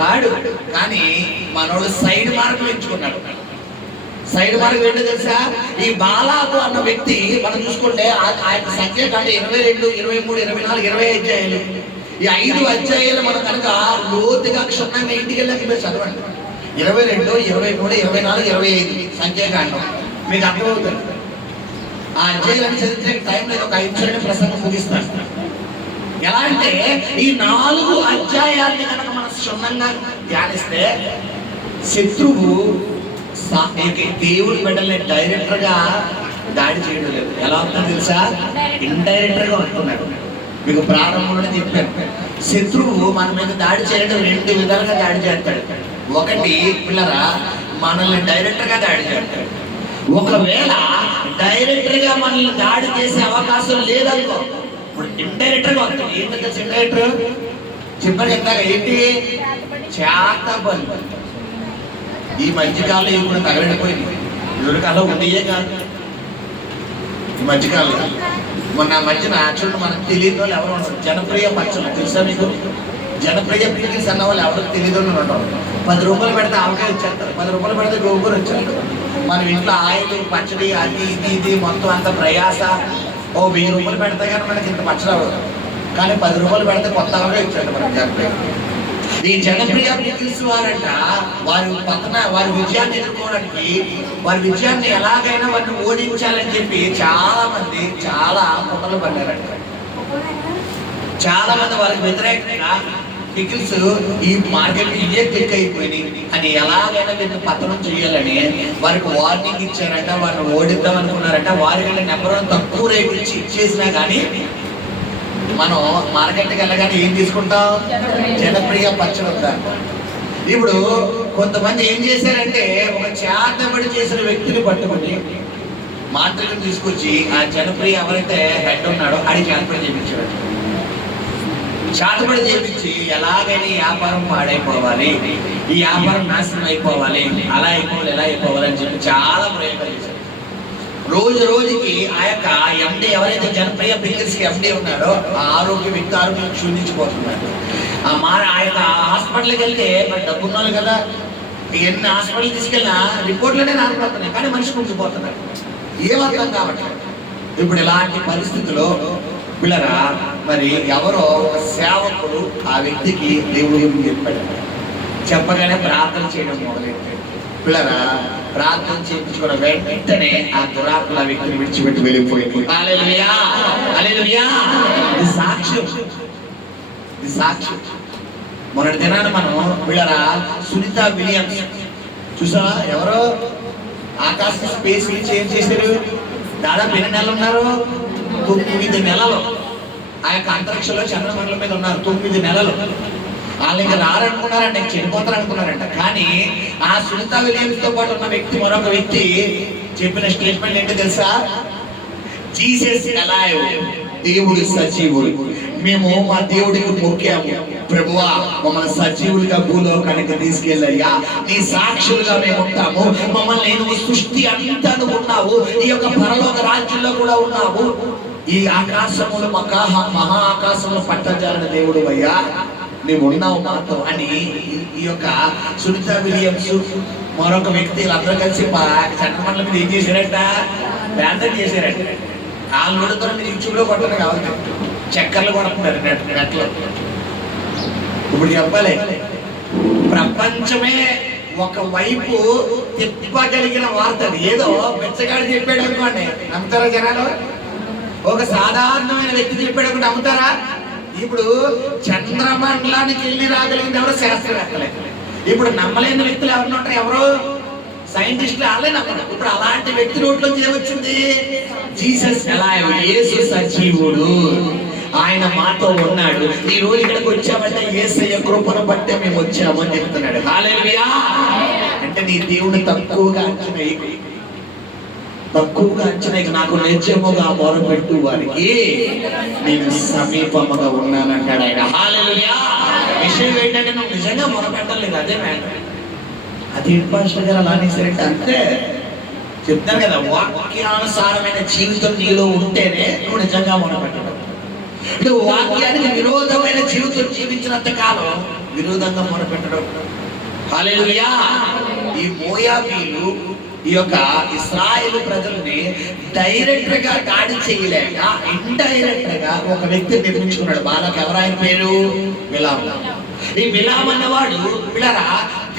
రాడు. కానీ మనోడు సైడ్ మార్గం ఎంచుకున్నాడు. సైడ్ మార్గం ఏంటో తెలుసా? ఈ బాలాకు అన్న వ్యక్తి మనం చూసుకుంటే ఆయన సంఖ్య కంటే 22, 23, 24, 25 అధ్యాయాలు. ఈ 5 అధ్యాయాలు మనం కనుక లోతుగా క్షుణ్ణంగా ఇంటికి వెళ్ళి మీరు చదవండి. 22, 23, 24, 25 సంఖ్యాకాండం మీకు అర్థమవుతుంది. ఆ అధ్యాయాలను చదివితే టైం లేదు, ఒక 5 నిమిషాలు ప్రసంగం ముగిస్తాను. ఎలా అంటే ఈ 4 అధ్యాయాల్ని కనుక మనం క్షుణ్ణంగా ధ్యానిస్తే శత్రువు దేవుడి బిడ్డల్ని డైరెక్టర్ గా దాడి చేయడం లేదు. ఎలా అవుతుందో తెలుసా? ఇండైరెక్టర్ గా వస్తున్నాడు. మీకు ప్రారంభంలోనే చెప్పాను, శత్రువు మన మీద దాడి చేయడం 2 విధాలుగా దాడి చేస్తాడు. ఒకటి పిల్లరా, మనల్ని డైరెక్టర్ గా దాడి చేస్తాడు. ఒకవేళ డైరెక్టర్ గా మనల్ని దాడి చేసే అవకాశం లేదనుకో, ఇప్పుడు ఇండైరెక్టర్ గా వస్తాడు. ఏంటో తెలుసు ఇండైరెక్టర్? చెప్పాను ఇందాక, ఏంటి? చేతబడి. ఈ మధ్యకాలంలో ఇవి కూడా తగలడిపోయింది. ఎదురుకాలం ఉండేయే కాదు ఈ మధ్యకాలంలో. మొన్న మధ్యన యాక్చువల్ మనకు తెలియని వాళ్ళు ఎవరు ఉండరు. జనప్రియ పచ్చళ్ళు తెలుసా మీకు? జనప్రియ పికిల్స్ అన్న వాళ్ళు ఎవరికి తెలియదు ఉంటారు. 10 రూపాయలు పెడితే ఆవకాయ వచ్చేస్తారు, 10 రూపాయలు పెడితే గోంగూర వచ్చేస్తారు. మనం ఇంట్లో ఆయిల్ పచ్చడి అది ఇది మొత్తం అంత ప్రయాస. 1000 రూపాయలు పెడితే కానీ మనకి ఇంత పచ్చడి అవ్వదు. కానీ 10 రూపాయలు పెడితే కొత్త ఆవకాయ వచ్చాడు మనకి జనప్రియ. ఈ జనప్రియ పికిల్స్ వారంట వారి విజయాన్ని ఎదుర్కోవడానికి, వారి విజయాన్ని ఎలాగైనా వారిని ఓడించాలని చెప్పి చాలా మంది చాలా కుట్రలు పడ్డారంట. చాలా మంది వారికి వ్యతిరేకంగా పికిల్స్ ఈ మార్కెట్ ఇదే క్లిక్ అయిపోయినాయి అని ఎలాగైనా వీరిని పతనం చేయాలని వారికి వార్నింగ్ ఇచ్చారంట. వారిని ఓడిద్దాం అనుకున్నారంట. వారికి నెంబర్ 1 తక్కువ రేట్ ఇచ్చి ఇచ్చేసినా కానీ మనం మార్కెట్కి వెళ్ళగానే ఏం తీసుకుంటాం? జనప్రియ పచ్చడి. ఇప్పుడు కొంతమంది ఏం చేశారంటే, ఒక చేతబడి చేసిన వ్యక్తిని పట్టుకుని మాటలను తీసుకొచ్చి ఆ జనప్రియ ఎవరైతే హెడ్ ఉన్నాడో అది చేతబడి చేయించాడు. చేతబడి చేయించి ఎలాగైనా వ్యాపారం పాడైపోవాలి, ఈ వ్యాపారం నాశనం అయిపోవాలి, అలా అయిపోవాలి, ఎలా అయిపోవాలి అని చెప్పి చాలా ప్రయోగాలు చేశారు. రోజు రోజుకి ఆ యొక్క ఎండి ఎవరైతే జనప్రియ పికిల్స్ కి ఎండి ఉన్నాడో ఆ వ్యక్తి ఆరోగ్యం క్షీణించిపోతున్నాడు. ఆ యొక్క హాస్పిటల్కి వెళ్తే మరి డబ్బున్నాడు కదా, ఎన్ని హాస్పిటల్ తీసుకెళ్ళినా రిపోర్ట్లోనే నానిపోతున్నాయి, కానీ మనిషి కుంగిపోతున్నాడు. ఏమర్థం కాబట్టి ఇప్పుడు ఇలాంటి పరిస్థితుల్లో పిల్లరా మరి ఎవరో ఒక సేవకుడు ఆ వ్యక్తికి దేవుడు చెప్పాడు. చెప్పగానే ప్రార్థన చేయడం మొదలెట్టాడు. పిల్లరా ప్రార్థన చేయించుకున్న వెంటనే ఆ దురాత్మ వ్యక్తిని విడిచిపెట్టి వెళ్ళిపోయింది. హల్లెలూయా, హల్లెలూయా. ఇది సాక్ష్యం, ఇది సాక్ష్యం. మొన్నటి దినాన మనం పిల్లరా సునీత విలియమ్స్ చూసా? ఎవరో ఆకాశ స్పేస్ నుంచి ఏం చేశారు? దాదాపు ఎన్ని నెలలు ఉన్నారు? 9 నెలలు ఆ యొక్క అంతరిక్షంలో చంద్రమండలం మీద ఉన్నారు. 9 నెలలు. వాళ్ళు ఇంకా రారనుకున్నారంట, చనిపోతారు అనుకున్నారంట. కానీ ఆ సునీత విలియమ్స్ తో పాటు ఉన్న వ్యక్తి, మరొక వ్యక్తి చెప్పిన స్టేట్మెంట్ ఏంటో తెలుసా? జీసస్ అలైవ్, దేవుడు సజీవుడు. మేము మా దేవుడికి మొక్కాము, ప్రభువా మమ్మల్ని సజీవులుగా భూలోకానికి తీసుకెళ్ళయ్యా, నీ సాక్షులుగా మేము ఉంటాము, మమ్మల్ని నువ్వు సృష్టి అంతా ఉన్నావు, ఈ యొక్క పరలోక రాజ్యంలో కూడా ఉన్నావు, ఈ ఆకాశములు మహా ఆకాశంలో పట్టజాలని దేవుడు అయ్యా, నీవు ఉన్నావు మాతో అని ఈ యొక్క సునీత విలియమ్స్ మరొక వ్యక్తి అందరూ కలిసి చంద్రమండలం మీద ఏం చేశారంట? బ్యానర్ చేశారంట. వాళ్ళు కొడుతున్నారు, మీరు యూట్యూబ్లో కొట్టరు కావాలి, చక్కర్లు కొడుతున్నారు నెట్లో. ఇప్పుడు చెప్పాలి, ప్రపంచమే ఒకవైపు తిప్పగలిగిన వార్త. ఏదో బెచ్చగాడు చెప్పాడు అనుకోండి, నమ్ముతారా జనాలు? ఒక సాధారణమైన వ్యక్తి చెప్పాడు అనుకోండి, నమ్ముతారా? ఇప్పుడు చంద్రమండలానికి వెళ్ళి రాగలిగింది ఎవరో? శాస్త్రవేత్తలే. ఇప్పుడు నమ్మలేని వ్యక్తులు ఎవరు ఉంటారు? ఎవరు? సైంటిస్టులు. వాళ్ళే నమ్మరు. ఇప్పుడు అలాంటి వ్యక్తి నోట్లో ఏమొచ్చింది? జీసస్ అలైవ్, యేసు సజీవుడు, ఆయన మాతో ఉన్నాడు. ఈ రోజు ఇక్కడికి వచ్చామంటే యేసయ్య కృపను బట్టే మేము వచ్చామని చెప్తున్నాడు. హల్లెలూయా. అంటే నీ దేవుని తక్కువగా అంచనా నాకు నిజముగా మొరపెట్టు వారికి నేను సమీపముగా ఉన్నానంటాడు ఆయన. హల్లెలూయా. విషయం ఏంటంటే నువ్వు నిజంగా మొరపెట్టలేదు, అదే మ్యాటర్. అది పాస్టర్ గారు అలా అనేసరికి అంతే చెప్తాను కదా, వాక్యానుసారమైన జీవితం నీలో ఉంటేనే నువ్వు నిజంగా మొరపెట్టడం. నువ్వు వాక్యానికి విరోధమైన జీవితం జీవించినంత కాలం విరోధంగా మొరపెట్టడం. హల్లెలూయా. ఈ మోయాబీలు ఈ యొక్క ఇశ్రాయేలు ప్రజల్ని డైరెక్ట్ గా దాడి చేయలేక ఇండైరెక్ట్ గా ఒక వ్యక్తి నిర్మించుకున్నాడు. బాలకు ఎవరు? ఆయన పేరు బిలాము. ఈ బిలాము అన్నవాడు పిల్లరా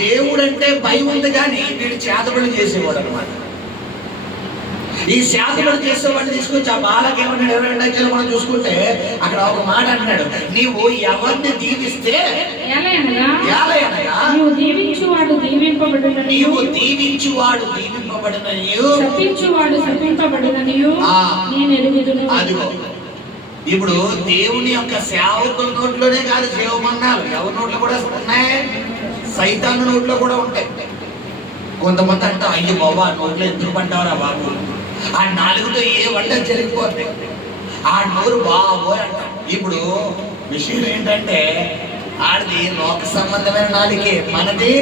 దేవుడు అంటే భయం ఉంది కానీ వీడు చేతబడులు చేసేవాడు అనమాట. ఈ శాతపడి చేసేవాడిని తీసుకొచ్చి ఆ బాలకి ఏమన్నాడు 22 మనం చూసుకుంటే అక్కడ ఒక మాట అంటున్నాడు, నీవు ఎవరిని దీవిస్తే నీవు దీవించువాడు దీవింపబడుననియు శపించువాడు శపింపబడుననియు నేను ఎరుగుదును. అదిగో ఇప్పుడు దేవుని యొక్క సేవకుల నోట్లోనే కాదు జీవమన్నాలు, ఎవరి నోట్లో కూడా ఉన్నాయి, సైతాను నోట్లో కూడా ఉంటాయి. కొంతమంది అంట, అయ్యో బాబా నోట్లో ఎందుకు పంటావరా బాబు, ఆ నాలుగుతో ఏ వంట జరిగిపోతాయి, ఆ నోరు బాబోయ్ అంట. ఇప్పుడు విషయం ఏంటంటే ఆడిది లోక సంబంధమైన నాలుగే, మనది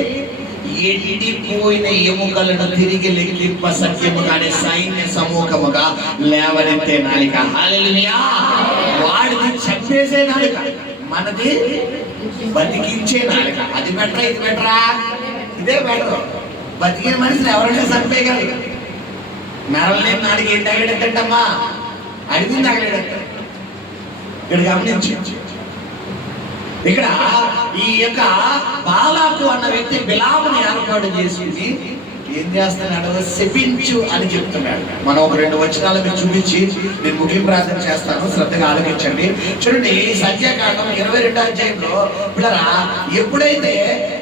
ఎండిపోయిన ఎముకలను తిరిగి లెక్కింప సత్యముగా అనే సైన్య సమూహముగా లేవనెత్తే నాలిక. హల్లెలూయా. వాడిని చంపేసే నాలిక, మనది బతికించే నాలిక. అది బెటరా ఇది బెటరా? ఇదే బెటర్. బతికిన మనిషిని ఎవరైనా చంపేయగలరు. నరలేని నాలుగు ఏం తగలేడమ్మా, అడిగింది తగలేడట. ఇక్కడ గమనించి, ఇక్కడ ఈ యొక్క బాలాకు అన్న వ్యక్తి బిలాముని ఏర్పాటు చేసుకుని ఏం చేస్తున్నాడు, శపించు అని చెప్తున్నాడు. మనం ఒక 2 వచనాలు మీకు చూపించి నేను ముగింపు ప్రార్థన చేస్తాను, శ్రద్ధగా ఆలోచించండి. చూడండి, సంఖ్యాకాండం 22వ అధ్యాయంలో పిల్లరా ఎప్పుడైతే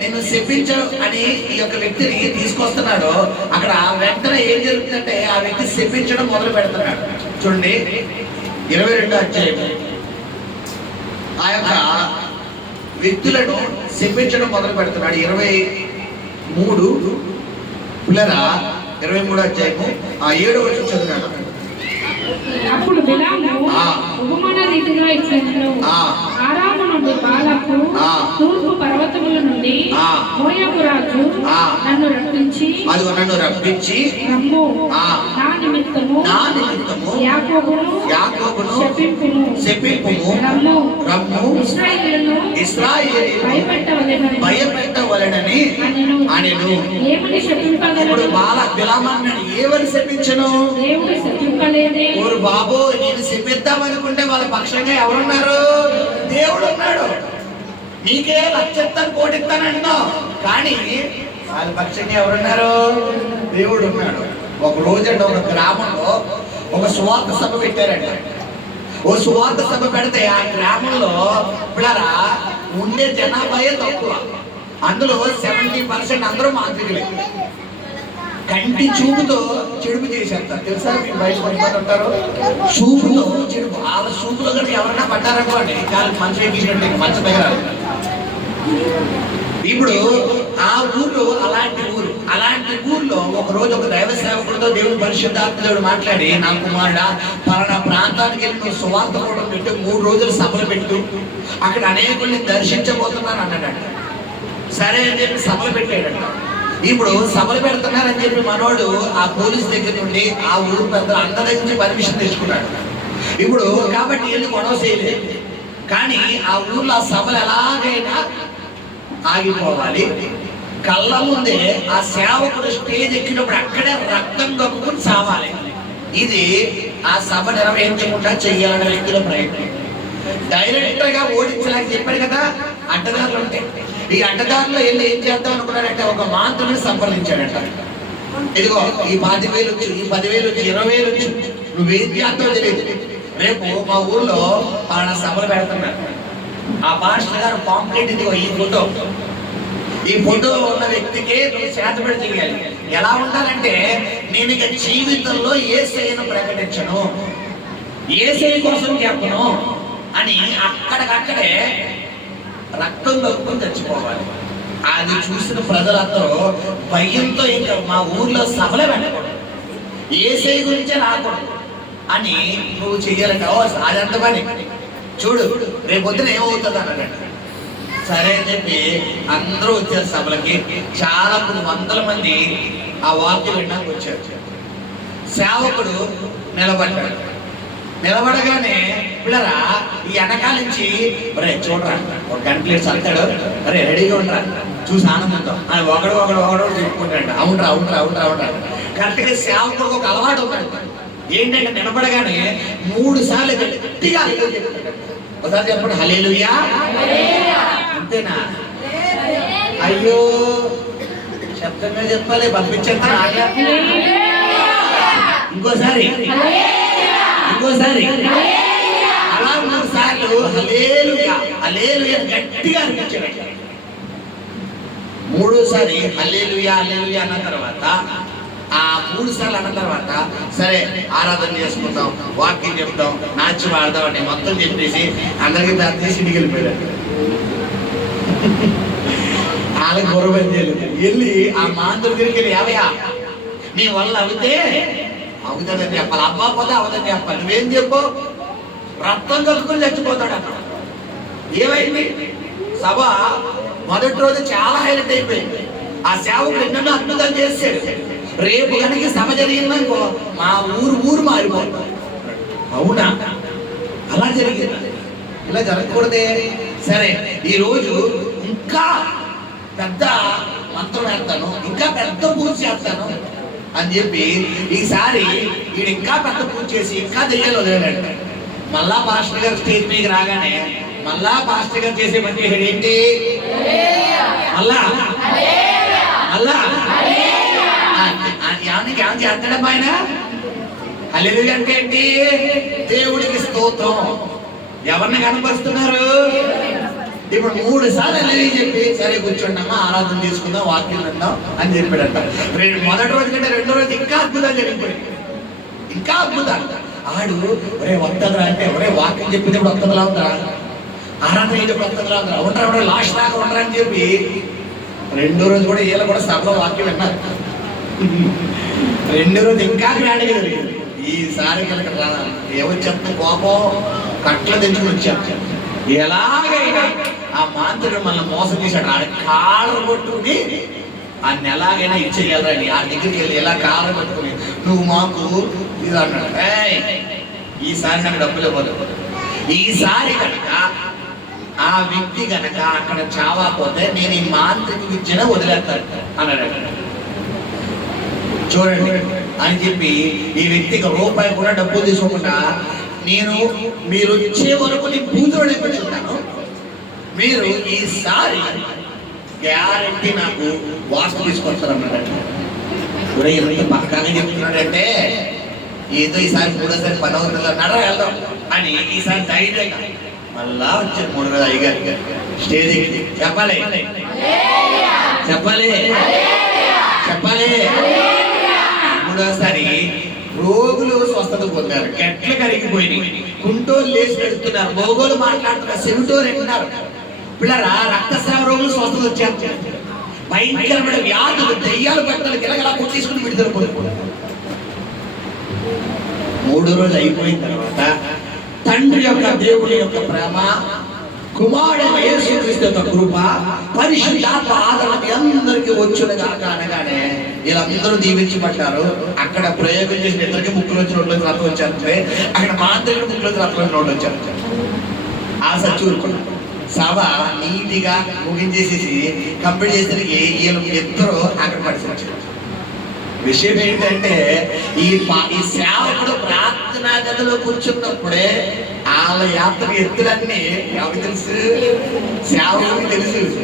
నేను శపించు అని ఈ యొక్క వ్యక్తిని తీసుకొస్తున్నాడో అక్కడ వెంటనే ఏం జరుగుతుందంటే ఆ వ్యక్తి శపించడం మొదలు పెడుతున్నాడు. చూడండి 22వ అధ్యాయం ఆ యొక్క వ్యక్తులను శపించడం మొదలు పెడుతున్నాడు. 23 పిల్లరా 23వ అధ్యాయము 7వ వచనం చదివాను. అప్పుడు బిలాము ఉపమాన రీతిగా ఇట్లనెను, ఆరాము నుండి బాలాకు తూర్పు పర్వతముల నుండి మోయాబు రాజు నన్ను రప్పించి రమ్ము, నా నిమిత్తము యాకోబును శపింపుము, రమ్ము ఇశ్రాయేలును భయపెట్టవలెనని అనెను. ఏమని శపింపగలడు? బిలామన్నాడు, ఏమని శపించను? దేవుడు శపింపలేదే. ఓరు బాబు, నేను శపిద్దాం అనుకుంటే వాళ్ళ పక్షంగా ఎవరున్నారు? దేవుడు ఉన్నాడు. నీకే లక్షిస్తాను కోటిస్తానంటున్నావు, కానీ వాళ్ళ పక్షంగా ఎవరున్నారు? దేవుడు ఉన్నాడు. ఒక రోజంటే ఒక గ్రామంలో ఒక సువార్త సభ పెట్టారంట. ఓ సువార్త సభ పెడితే ఆ గ్రామంలో పిల్లరా ఉండే జనాభాయే తక్కువ. అందులో 70% అందరూ మాంత్రికులే. కంటి చూపుతో చెడుపు చేసేస్తారు, తెలుసా? మీకు బయట పడిపోతుంటారు, చూపుతో చెడుపు. వాళ్ళ చూపులో కూడా ఎవరైనా పడ్డారనుకోండి, కాళ్ళకి మంచి ఎక్కించినట్టు మంచి దగ్గర. ఇప్పుడు ఆ ఊర్లో అలాంటి ఊర్లో ఒక రోజు ఒక దైవ సేవకుడితో దేవుడు పరిశుద్ధాత్ముడు మాట్లాడి, నా కుమారుడా పలానా ప్రాంతానికి వెళ్ళి నువ్వు సువార్త కూడా పెట్టు, 3 రోజులు సభలు పెట్టు, అక్కడ అనేకుల్ని దర్శించబోతున్నాను అన్నాడంట. సరే అని చెప్పి సభలు పెట్టాడంట. ఇప్పుడు సభలు పెడుతున్నారని చెప్పి మనోడు ఆ పోలీస్ దగ్గర నుండి ఆ ఊరు పెద్ద అందరి దగ్గర నుంచి పర్మిషన్ తెచ్చుకున్నాడు. ఇప్పుడు కాబట్టి వెళ్ళి గొడవ చేయలేదు, కానీ ఆ ఊర్లో ఆ సభలు ఎలాగైనా ఆగిపోవాలి. కళ్ళ ముందే ఆ సేవకుడు స్టేజ్ ఎక్కినప్పుడు అక్కడే రక్తం కక్కుని సావాలి. ఇది ఆ సభ నిర్వహించకుండా చెయ్యాలనే వ్యక్తుల ప్రయత్నం. డైరెక్టర్ గా ఓడించలేక చెప్పాడు కదా, అడ్డదారులు ఉంటాయి. ఈ అడ్డదారులో వెళ్ళి ఏం చేద్దాం అనుకున్నాడంటే ఒక మాంత్రుని సంప్రదించాడంట. ఇదిగో ఈ 5,000 వచ్చు, ఈ 10,000 వచ్చు, 20,000 వచ్చు, నువ్వేం చేస్తావో తెలియదు, రేపు మా ఊర్లో పలానా సభలు పెడుతున్నారు. ఆ పాస్టర్ గారు పాంప్లెట్, ఇదిగో ఈ ఫోటో ఉన్న వ్యక్తికి నువ్వు చేతబడి చేయాలి. ఎలా ఉండాలంటే, నేను ఇక జీవితంలో యేసయ్యను ప్రకటించను, యేసయ్య కోసం చెప్పను అని అక్కడికక్కడే రక్తం కక్కుని చచ్చిపోవాలి. అది చూసిన ప్రజలందరూ భయంతో ఇంకా మా ఊర్లో సభలే పెట్టకూడదు, యేసయ్య గురించే రాకూడదు అని నువ్వు చెయ్యాలంటే అదంత పని. చూడు రేపు పొద్దున ఏమవుతుంది అన్నాడు. సరే అని చెప్పి అందరూ వచ్చారు సభలకి. చాలా 100 మంది ఆ వాక్యం వినడానికి వచ్చారు. సేవకుడు నిలబడ్డాడు. నిలబడగానే పిల్లరా ఈ వెనకాల నుంచి, అరే చూడరా ఒక గంటలేసి చల్తాడు, అరే రెడీగా ఉండరా చూసి ఆనందంతో అని ఒకడు చెప్పుకుంటాడు. అవునరా కరెక్ట్గా సేవకుడు ఒక అలవాటు ఉన్నాడు. ఏంటంటే నిలబడగానే 3 సార్లు గట్టిగా చెప్తాడు. ఒకసారి చెప్పండి, హల్లెలూయా. అంతేనా? అయ్యో శబ్దంగా చెప్పాలి, పంపించేస్తా. ఇంకోసారి ఇంకోసారి అలా 3 సార్లు హల్లెలూయా హల్లెలూయా గట్టిగా అనిపించాడు. మూడోసారి హల్లెలూయా హల్లెలూయా అన్న తర్వాత ఆ 3 సార్లు అన్న తర్వాత సరే ఆరాధన చేసుకుందాం, వాక్యం చెప్తాం, నాట్యం ఆడదాం అని మొత్తం చెప్పేసి అందరికీ ప్రార్థించి ఇంటికి వెళ్ళిపోయాడు. వాళ్ళకి గౌరవం చేయలేదు. వెళ్ళి ఆ మాంతుడి దగ్గరికి వెళ్ళి ఏవయ్యా నీ వల్ల అవుతే అవుతుందని చెప్పాలి, అబ్బా పోతే అవదని చెప్పాలి, నువ్వేం చెప్పు రక్తం కలుసుకుని చచ్చిపోతాడు అక్కడ. ఏమైంది? సభ మొదటి రోజు చాలా హైలైట్ అయిపోయింది. ఆ సేవకుడు ఎన్నెన్నో అద్భుతాలు చేశాడు. రేపు కనుక సభ జరిగిందనుకో మా ఊరు మారిపోతుంది. అవునా? అలా జరిగింది. ఇలా జరగకూడదే. సరే ఈ రోజు ఇంకా పెద్ద మంత్రం వేస్తాను, ఇంకా పెద్ద పూజ చేస్తాను అని చెప్పి ఈసారి వీడు ఇంకా పెద్ద పూజ చేసి ఇంకా దెయ్యాలు వదిలేడంట. మళ్ళా పాస్టర్ గారు స్టేజ్ మీదకి రాగానే మళ్ళా పాస్టర్ గారు చేసే పని చేశాడు ఏంటి? మళ్ళా ఏమని చేస్తాడమ్మా ఆయన? హల్లెలూయా అంటే ఏంటి? దేవుడికి స్తోత్రం. ఎవరిని కనపరుస్తున్నారు? ఇప్పుడు 3 సార్లు హల్లెలూయా చెప్పి సరే కూర్చోండి అమ్మా ఆరాధన తీసుకుందాం, వాక్యం విందాం అని చెప్పాడంట. మొదటి రోజు కంటే రెండో రోజు ఇంకా అద్భుతాలు జరిగిపోయాయి, ఇంకా అద్భుతాలు. ఆడు ఒరే వస్తుందిరా అంటే ఒరే వాక్యం చెప్పేటప్పుడు వస్తుందిలా ఉందా, ఆరాధన అయ్యేటప్పుడు వస్తుందిలా ఉందా, ఉండరా లాస్ట్ దాకా ఉండరా అని చెప్పి రెండో రోజు కూడా వీళ్ళు కూడా సభలో వాక్యం విన్నారు. రెండో రోజు ఇంకా గ్రాండ్గా జరిగింది. ఈసారి కనుక ఏమొచ్చేస్తే కోపం కట్ల తెచ్చుకుని వచ్చాను. ఎలాగైనా ఆ మాంత్రుడు మనల్ని మోసం చేశాడు. ఆడ కాళ్ళ కొట్టుకుని అన్ని ఎలాగైనా ఇచ్చేయాలని ఆ దగ్గరికి వెళ్ళి ఎలా కాళ్ళ కొట్టుకుని నువ్వు మాకు ఇది అన్నాడు. ఈసారి నాకు డబ్బులు ఇవ్వదు. ఈసారి కనుక ఆ వ్యక్తి కనుక అక్కడ చావకపోతే నేను ఈ మాంత్రిక విద్యను వదిలేస్తాను అన్నాడు. చూడండి అని చెప్పి ఈ వ్యక్తికి రూపాయి కూడా డబ్బులు తీసుకోకుండా నేను మీరు వచ్చే వరకు నేను పూజలు నేర్పించుకుంటాను, మీరు ఈసారి గ్యారంటీ నాకు వాస్తు తీసుకొస్తారన్నాడంటే ఎంత పక్కనే చెప్తున్నాడంటే ఏదో ఈసారి 3ఓసారి పని అవుతుంది అన్నారా వెళ్దాం అని ఈసారి ధైర్యంగా మళ్ళా వచ్చారు. 3 రోజులు అయ్యారు స్టేజ్ చెప్పాలి చెప్పాలి చెప్పాలి. 3ఓసారి రోగులు స్వస్థత పొందారు, గట్లు కరిగిపోయినాయి, కుంటోలు లేచి పెడుతున్నారు, మోగోలు మాట్లాడుతున్నారు, చెవిటోలు ఎంటున్నారు. పిల్లరా రక్తస్రావ రోగులు స్వస్థత వచ్చారు. భయంకరమైన వ్యాధులు దెయ్యాలు పట్టలు గిలగలా కొట్టేసుకుని విడుదల పొందుకున్నారు. 3వ రోజు అయిపోయిన తర్వాత తండ్రి యొక్క దేవుని యొక్క ప్రేమ, కుమారుడైన యేసుక్రీస్తు యొక్క కృప, పరిశుద్ధాత్మ ఆదరణ అందరికీ వచ్చునుగాక అనగానే వీళ్ళందరూ దీవించబడ్డారు. అక్కడ ప్రయోగం చేసిన ఇద్దరికి ముక్కులు వచ్చి 2 రథం వచ్చారంటే అక్కడ మాంత్రికుడు ముక్కులు వచ్చి రథం 2 వచ్చారు. ఆ సచ్చూరుకున్నాడు. సభ నీటిగా ముగించేసేసి కంప్లీట్ చేసేసరికి వీళ్ళు ఇద్దరు అక్కడ పరిశీలించారు. విషయం ఏంటంటే ఈ సేవకుడు ప్రార్థనా గదిలో కూర్చున్నప్పుడే వాళ్ళ యాత్ర ఎత్తులన్నీ ఎవరికి తెలుసు? సేవకుడికి తెలుసు.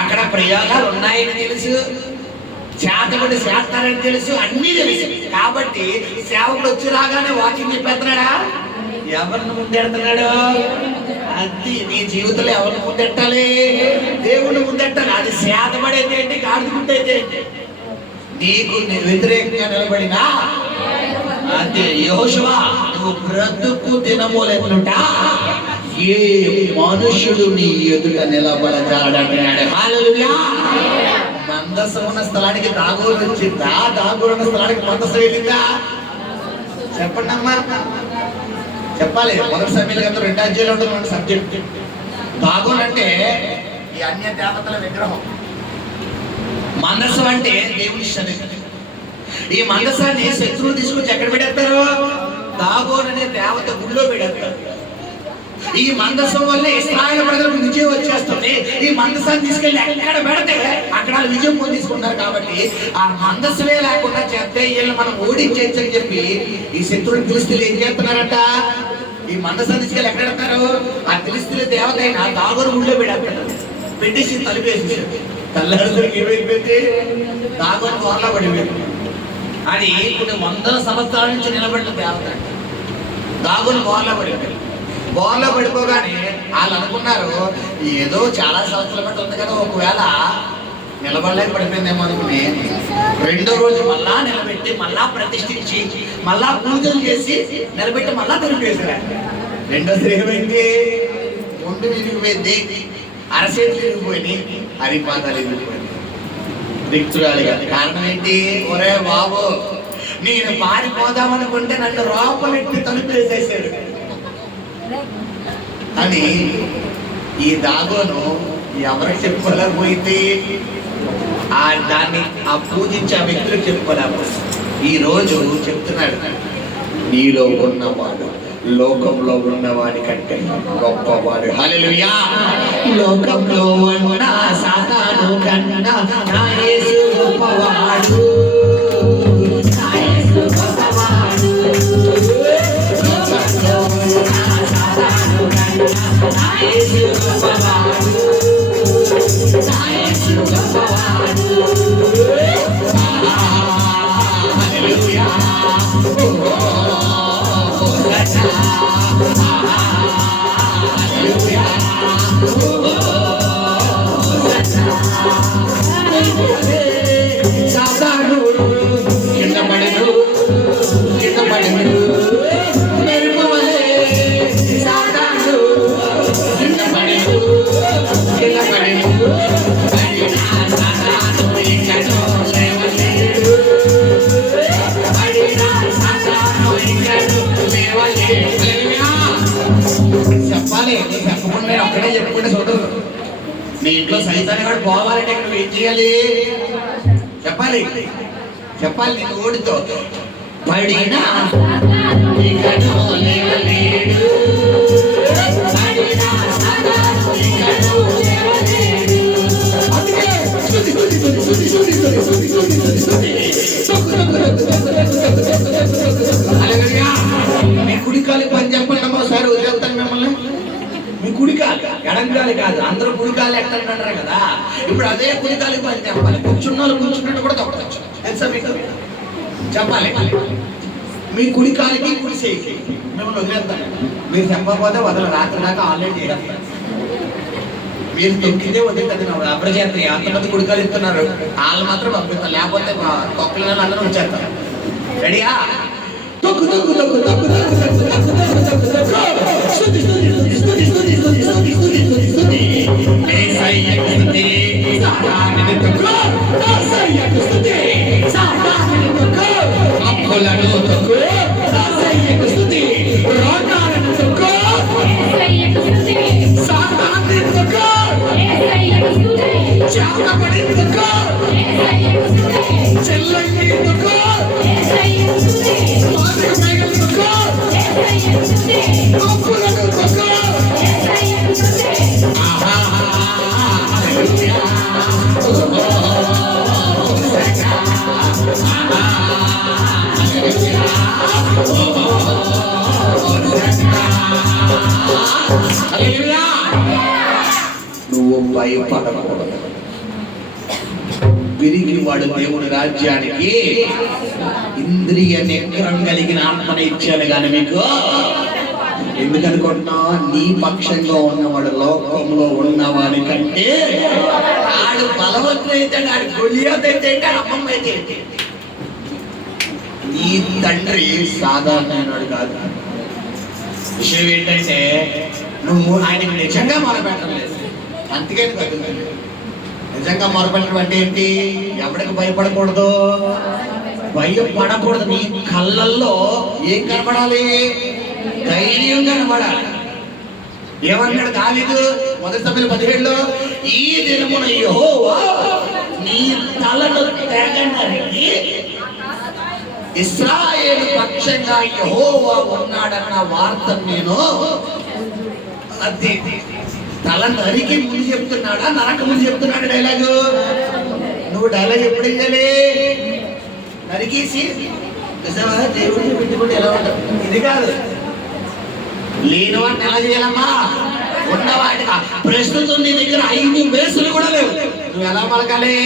అక్కడ ప్రయోగాలు ఉన్నాయని తెలుసు, చేతబడి చేస్తారని తెలుసు, అన్నీ తెలుసు. కాబట్టి సేవకుడు వచ్చి రాగానే వాకింగ్ చెప్పేస్తున్నాడా? ఎవరిని ముందెడుతున్నాడు? అది నీ జీవితంలో ఎవరిని ముందెట్టాలి? దేవుణ్ణి ముందెట్టాలి. అది చేతబడైతే ఏంటి, గాడిదగుడ్డైతే ఏంటి, నీకు వ్యతిరేకంగా నిలబడినా అంటే యెహోషువ నువ్వు బ్రతుకు దినములెట్లుంటా ఏ మనుషుడు నీ ఎదుట నిలబడజాడన్నాడు. హల్లెలూయా. మందసం ఉన్న స్థలానికి దాగోరు వచ్చిందా? దాగోరు ఉన్న స్థలానికి మందసం వెళ్ళిందా? చెప్పండి అమ్మా, చెప్పాలి. 1 సమూయేలు 2వ అధ్యాయంలో ఉంటుంది సబ్జెక్ట్. దాగోరు అంటే ఈ అన్య దేవతల విగ్రహం, మందసం అంటే దేవుని శరీరం. ఈ మందసాన్ని శత్రువులు తీసుకొచ్చి ఎక్కడ పెడతారు? దాగోన్ అనే దేవత గుడిలో పెడతారు. ఈ మందసం వల్ల ఇశ్రాయేలు ప్రజలకు విజయం వచ్చేస్తుంది. ఈ మందసాన్ని తీసుకెళ్లి ఎక్కడ పెడితే అక్కడ విజయం పొందించుకుంటారు. కాబట్టి ఆ మందసమే లేకుండా చేస్తే వీళ్ళు మనం ఓడించచ్చు అని చెప్పి ఈ శత్రువులు ఫిలిష్తీయులు ఏం చేస్తున్నారట? ఈ మందసాన్ని తీసుకెళ్లి ఎక్కడ పెడతారు? ఆ ఫిలిష్తీయుల దేవత అయిన దాగోను గుడిలో పెడతారు. పెట్టేసి తలుపేసేసారు. తెల్లారిసరికి ఏమైపోయింది? దాగోను గోరలా పడిపోయింది. అది కొన్ని వందల సంవత్సరాల నుంచి నిలబడిన దేవత. దాగులు బోర్లో పడిపోగానే వాళ్ళు అనుకున్నారు ఏదో చాలా సంవత్సరాల బట్టి ఉంది కదా, ఒకవేళ నిలబడలేక పడిపోయిందేమో అనుకుని రెండో రోజు మళ్ళా నిలబెట్టి మళ్ళా ప్రతిష్ఠించి మళ్ళా పూజలు చేసి నిలబెట్టి మళ్ళా తెలిపేశారు. రెండోసారి ఏమైంది, ముందు విరిగిపోయింది, అరసేతులు విరిగిపోయింది, హరిపాదాలు విరిగిపోయింది రిక్తురాలిగా. కారణం ఏంటి, ఒరే బాబు నేను పారిపోదామనుకుంటే నన్ను లోపలెట్టి తలుపేసేసాడు అని ఈ దాగోను ఎవరికి చెప్పుకోలేకపోయింది, దాన్ని ఆ పూజించే ఆ వ్యక్తులకు చెప్పుకోలేకపోయింది. ఈ రోజు చెప్తున్నాడు, నీలో ఉన్నవాడు లోకంలో ఉన్నవాడి కంటే గొప్పవాడు. హల్లెలూయా. లోకంలో ఉన్న సాతాను కన్నా నా యేసు గొప్పవాడు. నా యేసు గొప్పవాడు. లోకంలో ఉన్న సాతాను కన్నా నా యేసు గొప్పవాడు. నా యేసు గొప్పవాడు. హల్లెలూయా. సాతాను కింద పడెను మెరుపు వలె. సాతాను కింద పడెను సాతాను ఇంకనూ లేవలేడు. చెప్పాలి, చెప్పకుండా నేను అక్కడే చెప్పుకుంటే చూడదు. మీ ఇంట్లో సైతాన్ని కూడా పోవాలంటే నువ్వు ఏం చేయాలి చెప్పాలి. నేను ఓడితో పడినా ఇంకనూ లేవలేడు. మీ కుడికాలి పని చెప్పండి అమ్మా, సార్ వదిలేస్తాను మిమ్మల్ని. మీ కుడికాలి ఎడంగాలి కాదు, అందరూ కుడికాలు ఎట్టంటారు కదా. ఇప్పుడు అదే కుడికాలి పని చెప్పాలి. కూర్చున్న వాళ్ళు కూర్చున్నట్టు కూడా తప్పచ్చు తెలుసా మీకు, చెప్పాలి. మీ కుడికాలికి కుడి చేయి మిమ్మల్ని వదిలేస్తాను. మీరు చెప్పకపోతే వదల, రాత్రి దాకా ఆన్లైన్ చేయాలి. మీరు తొక్కితే వదిలింది నా అప్రచేత అంతమంది కుడికాలు ఇస్తున్నారు, వాళ్ళు మాత్రం పంపిస్తారు, లేకపోతే తొక్కల అందరూ వచ్చేస్తారు. రెడీయా? తొక్కు తొక్కు తొక్కు తొక్కు తొక్కు తొక్కు తొక్కు తొక్కు తొక్కు స్తుతి స్తుతి స్తుతి స్తుతి స్తుతి స్తుతి స్తుతి స్తుతి స్తుతి యేసయ్యకు స్తుతి. సాతానుని తొక్కు, యేసయ్యకు స్తుతి. సాతానుని తొక్కు, అప్పులను తొక్కు, యేసయ్యకు స్తుతి. రోగాలను తొక్కు, యేసయ్యకు స్తుతి. సాతానుని తొక్కు, యేసయ్యకు స్తుతి. చావబడి తొక్కు, యేసయ్యకు స్తుతి. చెల్లంగి తొక్కు, యేసయ్యకు స్తుతి. మాదిక మేఘలు తొక్కు, యేసయ్యకు స్తుతి. అప్పులను తొక్కు, యేసయ్యకు స్తుతి. ఆహా హల్లెలూయా. హల్లెలూయా. నువ్వు భయపడకూడదు. విరిగి వాడు దేవుని రాజ్యానికి ఇంద్రియ నిగ్రహం కలిగిన ఆత్మని ఇచ్చాను కానీ మీకు. ఎందుకనుకుంటున్నా, నీ పక్షంగా ఉన్నవాడు లోకంలో ఉన్నవాడి కంటే ఆడు బలవంతుడైతే, ఆడు గొలియాత్ అయితే, అమ్మమ్మ అయితే. నీ తండ్రి సాధారణమైనవాడు కాదు. విషయం ఏంటంటే నువ్వు ఆయనకు నిజంగా మొరపెట్టలేదు, అందుకని కదులుతుంది. నిజంగా మొరపెట్టడం అంటే ఏంటి, ఎవరికి భయపడకూడదు, భయపడకూడదు. నీ కళ్ళల్లో ఏం కనపడాలి, ధైర్యం కనపడాలి. ఏమన్నాడు దావీదు 1 సమూయేలు 17లో, ఈ దినమున యెహోవా నీ తలను తెగ నరికి ఇశ్రాయేలు పక్షంగా యెహోవా ఉన్నాడన్న వార్త నేను. అది తల నరికి ముందు చెప్తున్నాడా, నరక ముందు చెప్తున్నాడు డైలాగు? నువ్వు డైలాగ్ ఎప్పుడు వేయాలి, నరికేసి దేవుడిని పెట్టుకుంటే ఎలా ఉంటావు? ఇది కాదు. లేని వాటిని ఎలా చేయాలమ్మా, ఉన్నవాటి. ప్రస్తుతం నీ దగ్గర 5 వేసులు కూడా లేవు, నువ్వు ఎలా పలకాలి?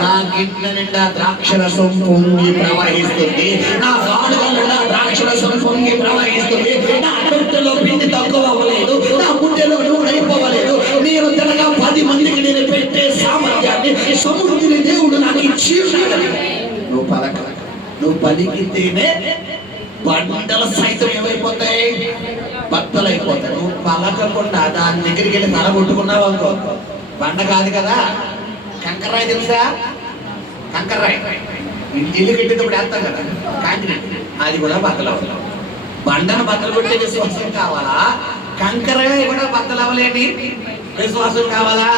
నా గిన్నె నిండా ద్రాక్షరసం పొంగి ప్రవహిస్తుంది, నా గాడుగ నిండా ద్రాక్షరసం పొంగి ప్రవహిస్తుంది. నా తొట్టెలో పిండి తక్కువ అవ్వలేదు, నా గుండెలో నూనె అయిపోవలేదు. నేను తినగా 10 మందికి నేను పెట్టే సామర్థ్యాన్ని సముద్రుని దేవుడు నాకు ఇచ్చి ఉన్నాడు. నువ్వు పలక, నువ్వు పలికితేనే బండల సైతం ఏమైపోతాయి, బద్దలైపోతాయి. నువ్వు పలకకుండా దాని దగ్గరికి వెళ్ళి తల కొట్టుకున్నావు అనుకో, బండ కాదు కదా, కంకర్రాయి తెలుసా? కంకర్రాయి ఇల్లు కట్టేటప్పుడు వేస్తాం కదా కాంక్రీట్, అది కూడా బద్దలవుతాం. బండను బద్దలు కొట్టే విశ్వాసం కావాలా? కంకర్రాయి కూడా బద్దలవ్వలేని విశ్వాసం కావాలా?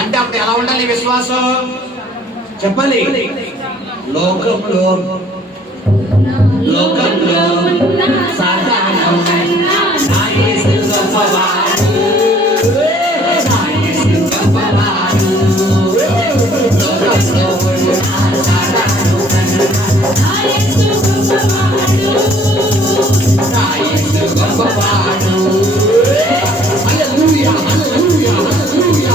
అంటే అప్పుడు ఎలా ఉండాలి విశ్వాసం చెప్పాలి. లోకంలో సాధారణం నా యేసు గొప్పవాడు, నా యేసు గొప్పవాడు. లోకంలో సాధారణం నా యేసు గొప్పవాడు. హల్లెలూయా, హల్లెలూయా, హల్లెలూయా.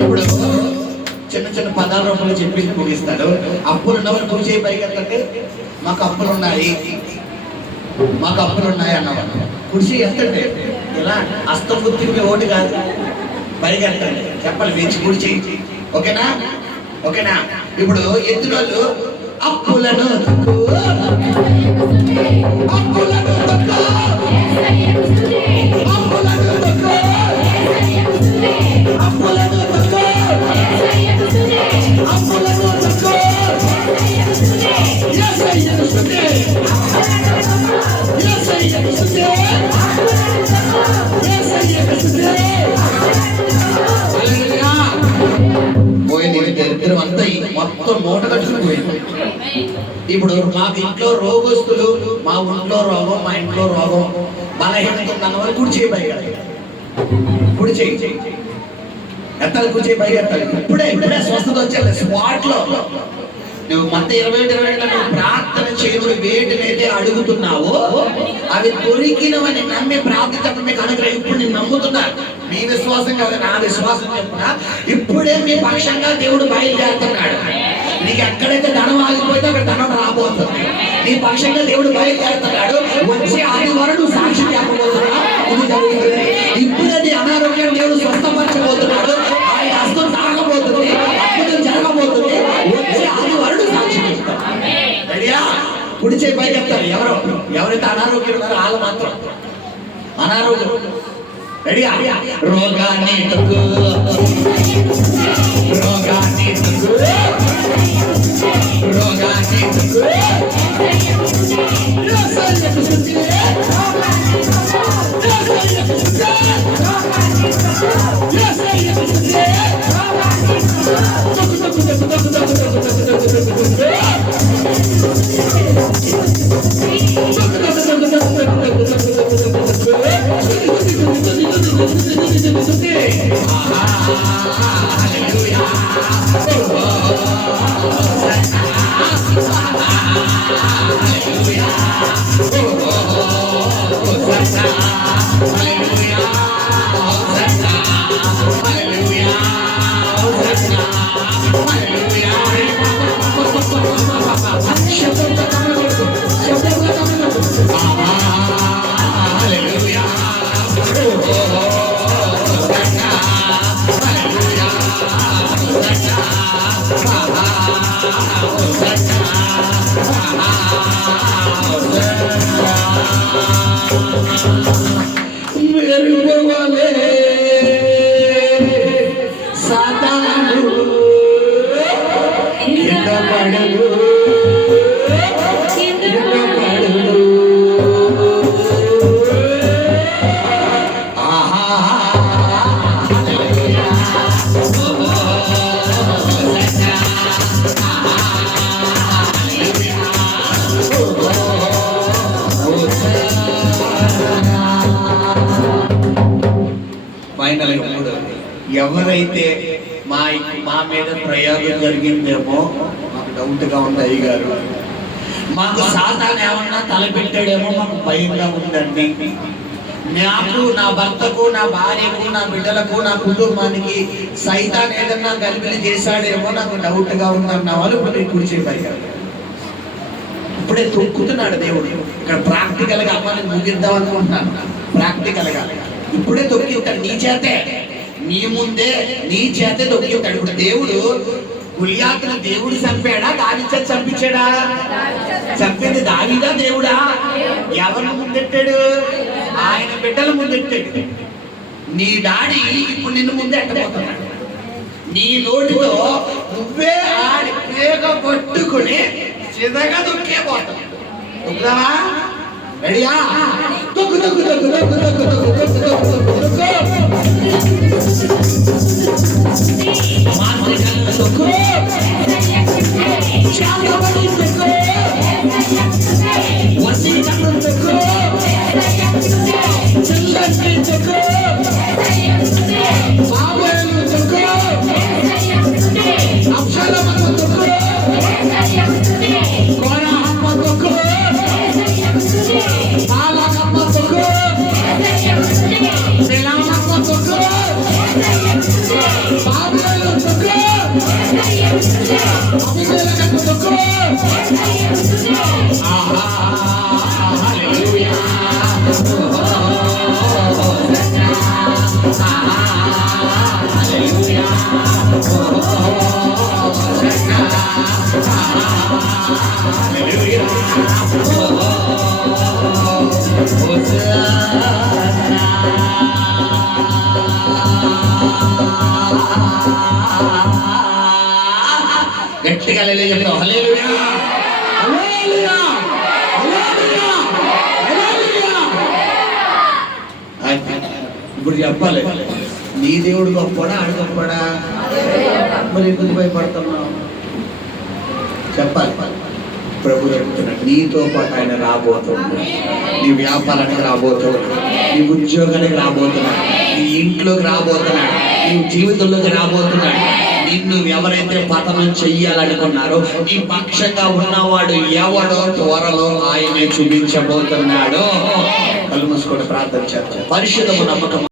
ఇప్పుడు చిన్న చిన్న పదాల రూపంలో చెప్పి ముగిస్తాడు. అప్పులు ఉన్నవారు పూజ చేయి పైకెత్తండి. మాకు అప్పులు ఉన్నాయి, మాకు అప్పులు ఉన్నాయి అన్నవాడు కుర్చీ ఎత్తండి. ఇలా హస్తం గుర్తింపే ఓటు కాదు, పైకెత్తండి చెప్పాలి, వేచి కుడి చేయి. ఓకేనా? ఓకేనా? ఇప్పుడు ఎత్తున వాళ్ళు అప్పులను దరిద్రం అంతా మొత్తం మూట కట్టుకుని పోయింది. ఇప్పుడు మాకు ఇంట్లో రోగస్తులు, మా ఒంట్లో రోగం, మా ఇంట్లో రోగం, బలహీనత ఉన్నవారు కుడి చేయి పైగా, కుడి చేయి ఎత్తాలి, కుడి చేయి పైగా ఎత్తాలి. ఇప్పుడే స్వస్థత వచ్చేది స్పాట్ లో. నువ్వు మత 21 నువ్వు ప్రార్థన చేయని వేటినైతే అడుగుతున్నావో అవి దొరికినవని నమ్మి ప్రార్థించడం మీకు అనుగ్రహం. ఇప్పుడు నేను నమ్ముతున్నా, మీ విశ్వాసం కాదు నా విశ్వాసం చెప్తున్నా. ఇప్పుడే మీ పక్షంగా దేవుడు బయలుదేరుతున్నాడు. నీకు ఎక్కడైతే ధనం ఆగిపోతే అక్కడ ధనం రాబోతుంది. నీ పక్షంగా దేవుడు బయలుదేరుతున్నాడు. వచ్చే ఆదివారం నువ్వు సాక్షి చెప్పబోతున్నా, ఇది జరుగుతుంది. ఇప్పుడే నీ అనారోగ్యం దేవుడు స్వస్థపరచబోతున్నాడు. ఆయన హస్తం తాగబోతుంది, అద్భుతం జరగబోతుంది. వచ్చే ఆదివారం నువ్వు సాక్షి చెప్తావు. రెడీయా? కుడి చేయి పై చెప్తారు. ఎవరైతే అనారోగ్యం ఉన్నారో వాళ్ళు మాత్రం అనారోగ్యం. రెడీయా? రోగాన్ని తగ్గు, రోగాన్ని తగ్గు, రోగాన్ని తగ్గు. ఎవరైతే మా మీద ప్రయోగం జరిగిందేమో మాకు డౌట్ గా ఉంది అయ్యగారు. మాకు సాతాను ఏమన్నా తలపెట్టాడేమో మాకు భయంగా ఉందండి. నాకు, నా భర్తకు, నా భార్యకు, నా బిడ్డలకు, నా కుటుంబానికి సైతాన్ ఏదన్నా గలిబిలి చేశాడేమో నాకు డౌట్ గా ఉందన్న వాళ్ళు ఇప్పుడు కుడిచే పైగా ఇప్పుడే తొక్కుతున్నాడు దేవుడు. ఇక్కడ ప్రాక్టికల్ గా అమ్మ నేను ముగిద్దాం అనుకుంటున్నాను. ప్రాక్టికల్ గా ఇప్పుడే తొక్కిస్తాడు నీ చేతే, నీ ముందే నీ చేతే తొక్కిస్తాడు. ఇప్పుడు దేవుడు గులియాతును దేవుడు చంపాడా, దావీదు చంపించాడా? చంపింది దావీదా దేవుడా? ఎవరిని ముందెట్టాడు? ఆయన బిడ్డల ముందెట్టాడు. నీ డాడీ ఇప్పుడు నిన్ను ముందే ఎట్టబోతున్నాడు. నీ నోటితో నువ్వే ఆడి పేగ పట్టుకుని చిదగా దొక్కే పోతావు. దొక్కుదావా? రెడీయా? దొక్కు దొక్కు దొక్కు దొక్కు దొక్కు దొక్కు దొక్కు దొక్కు దొక్కు దొక్కు గట్టిగా హల్లెలూయా చెప్తాం. హల్లెలూయా హల్లెలూయా హల్లెలూయా హల్లెలూయా. ఇప్పుడు చెప్పాలి, నీ దేవుడు గొప్పడా ఆడు గొప్పడా? మరి ఎందుకు భయపడుతున్నావు? చెప్పాలి. ప్రభు చెప్తున్నాడు నీతో పాటు ఆయన రాబోతున్నాడు. నీ వ్యాపారానికి రాబోతున్నాడు, నీ ఉద్యోగానికి రాబోతున్నాడు, నీ ఇంట్లోకి రాబోతున్నాడు, నీ జీవితంలోకి రాబోతున్నాడు. నిన్ను ఎవరైతే పతనం చెయ్యాలనుకున్నారో నీ పక్షంగా ఉన్నవాడు ఎవడో త్వరలో ఆయనే చూపించబోతున్నాడో. కళ్ళు మూసుకొని ప్రార్థన చేద్దాం. పరిశుద్ధము నమ్మకం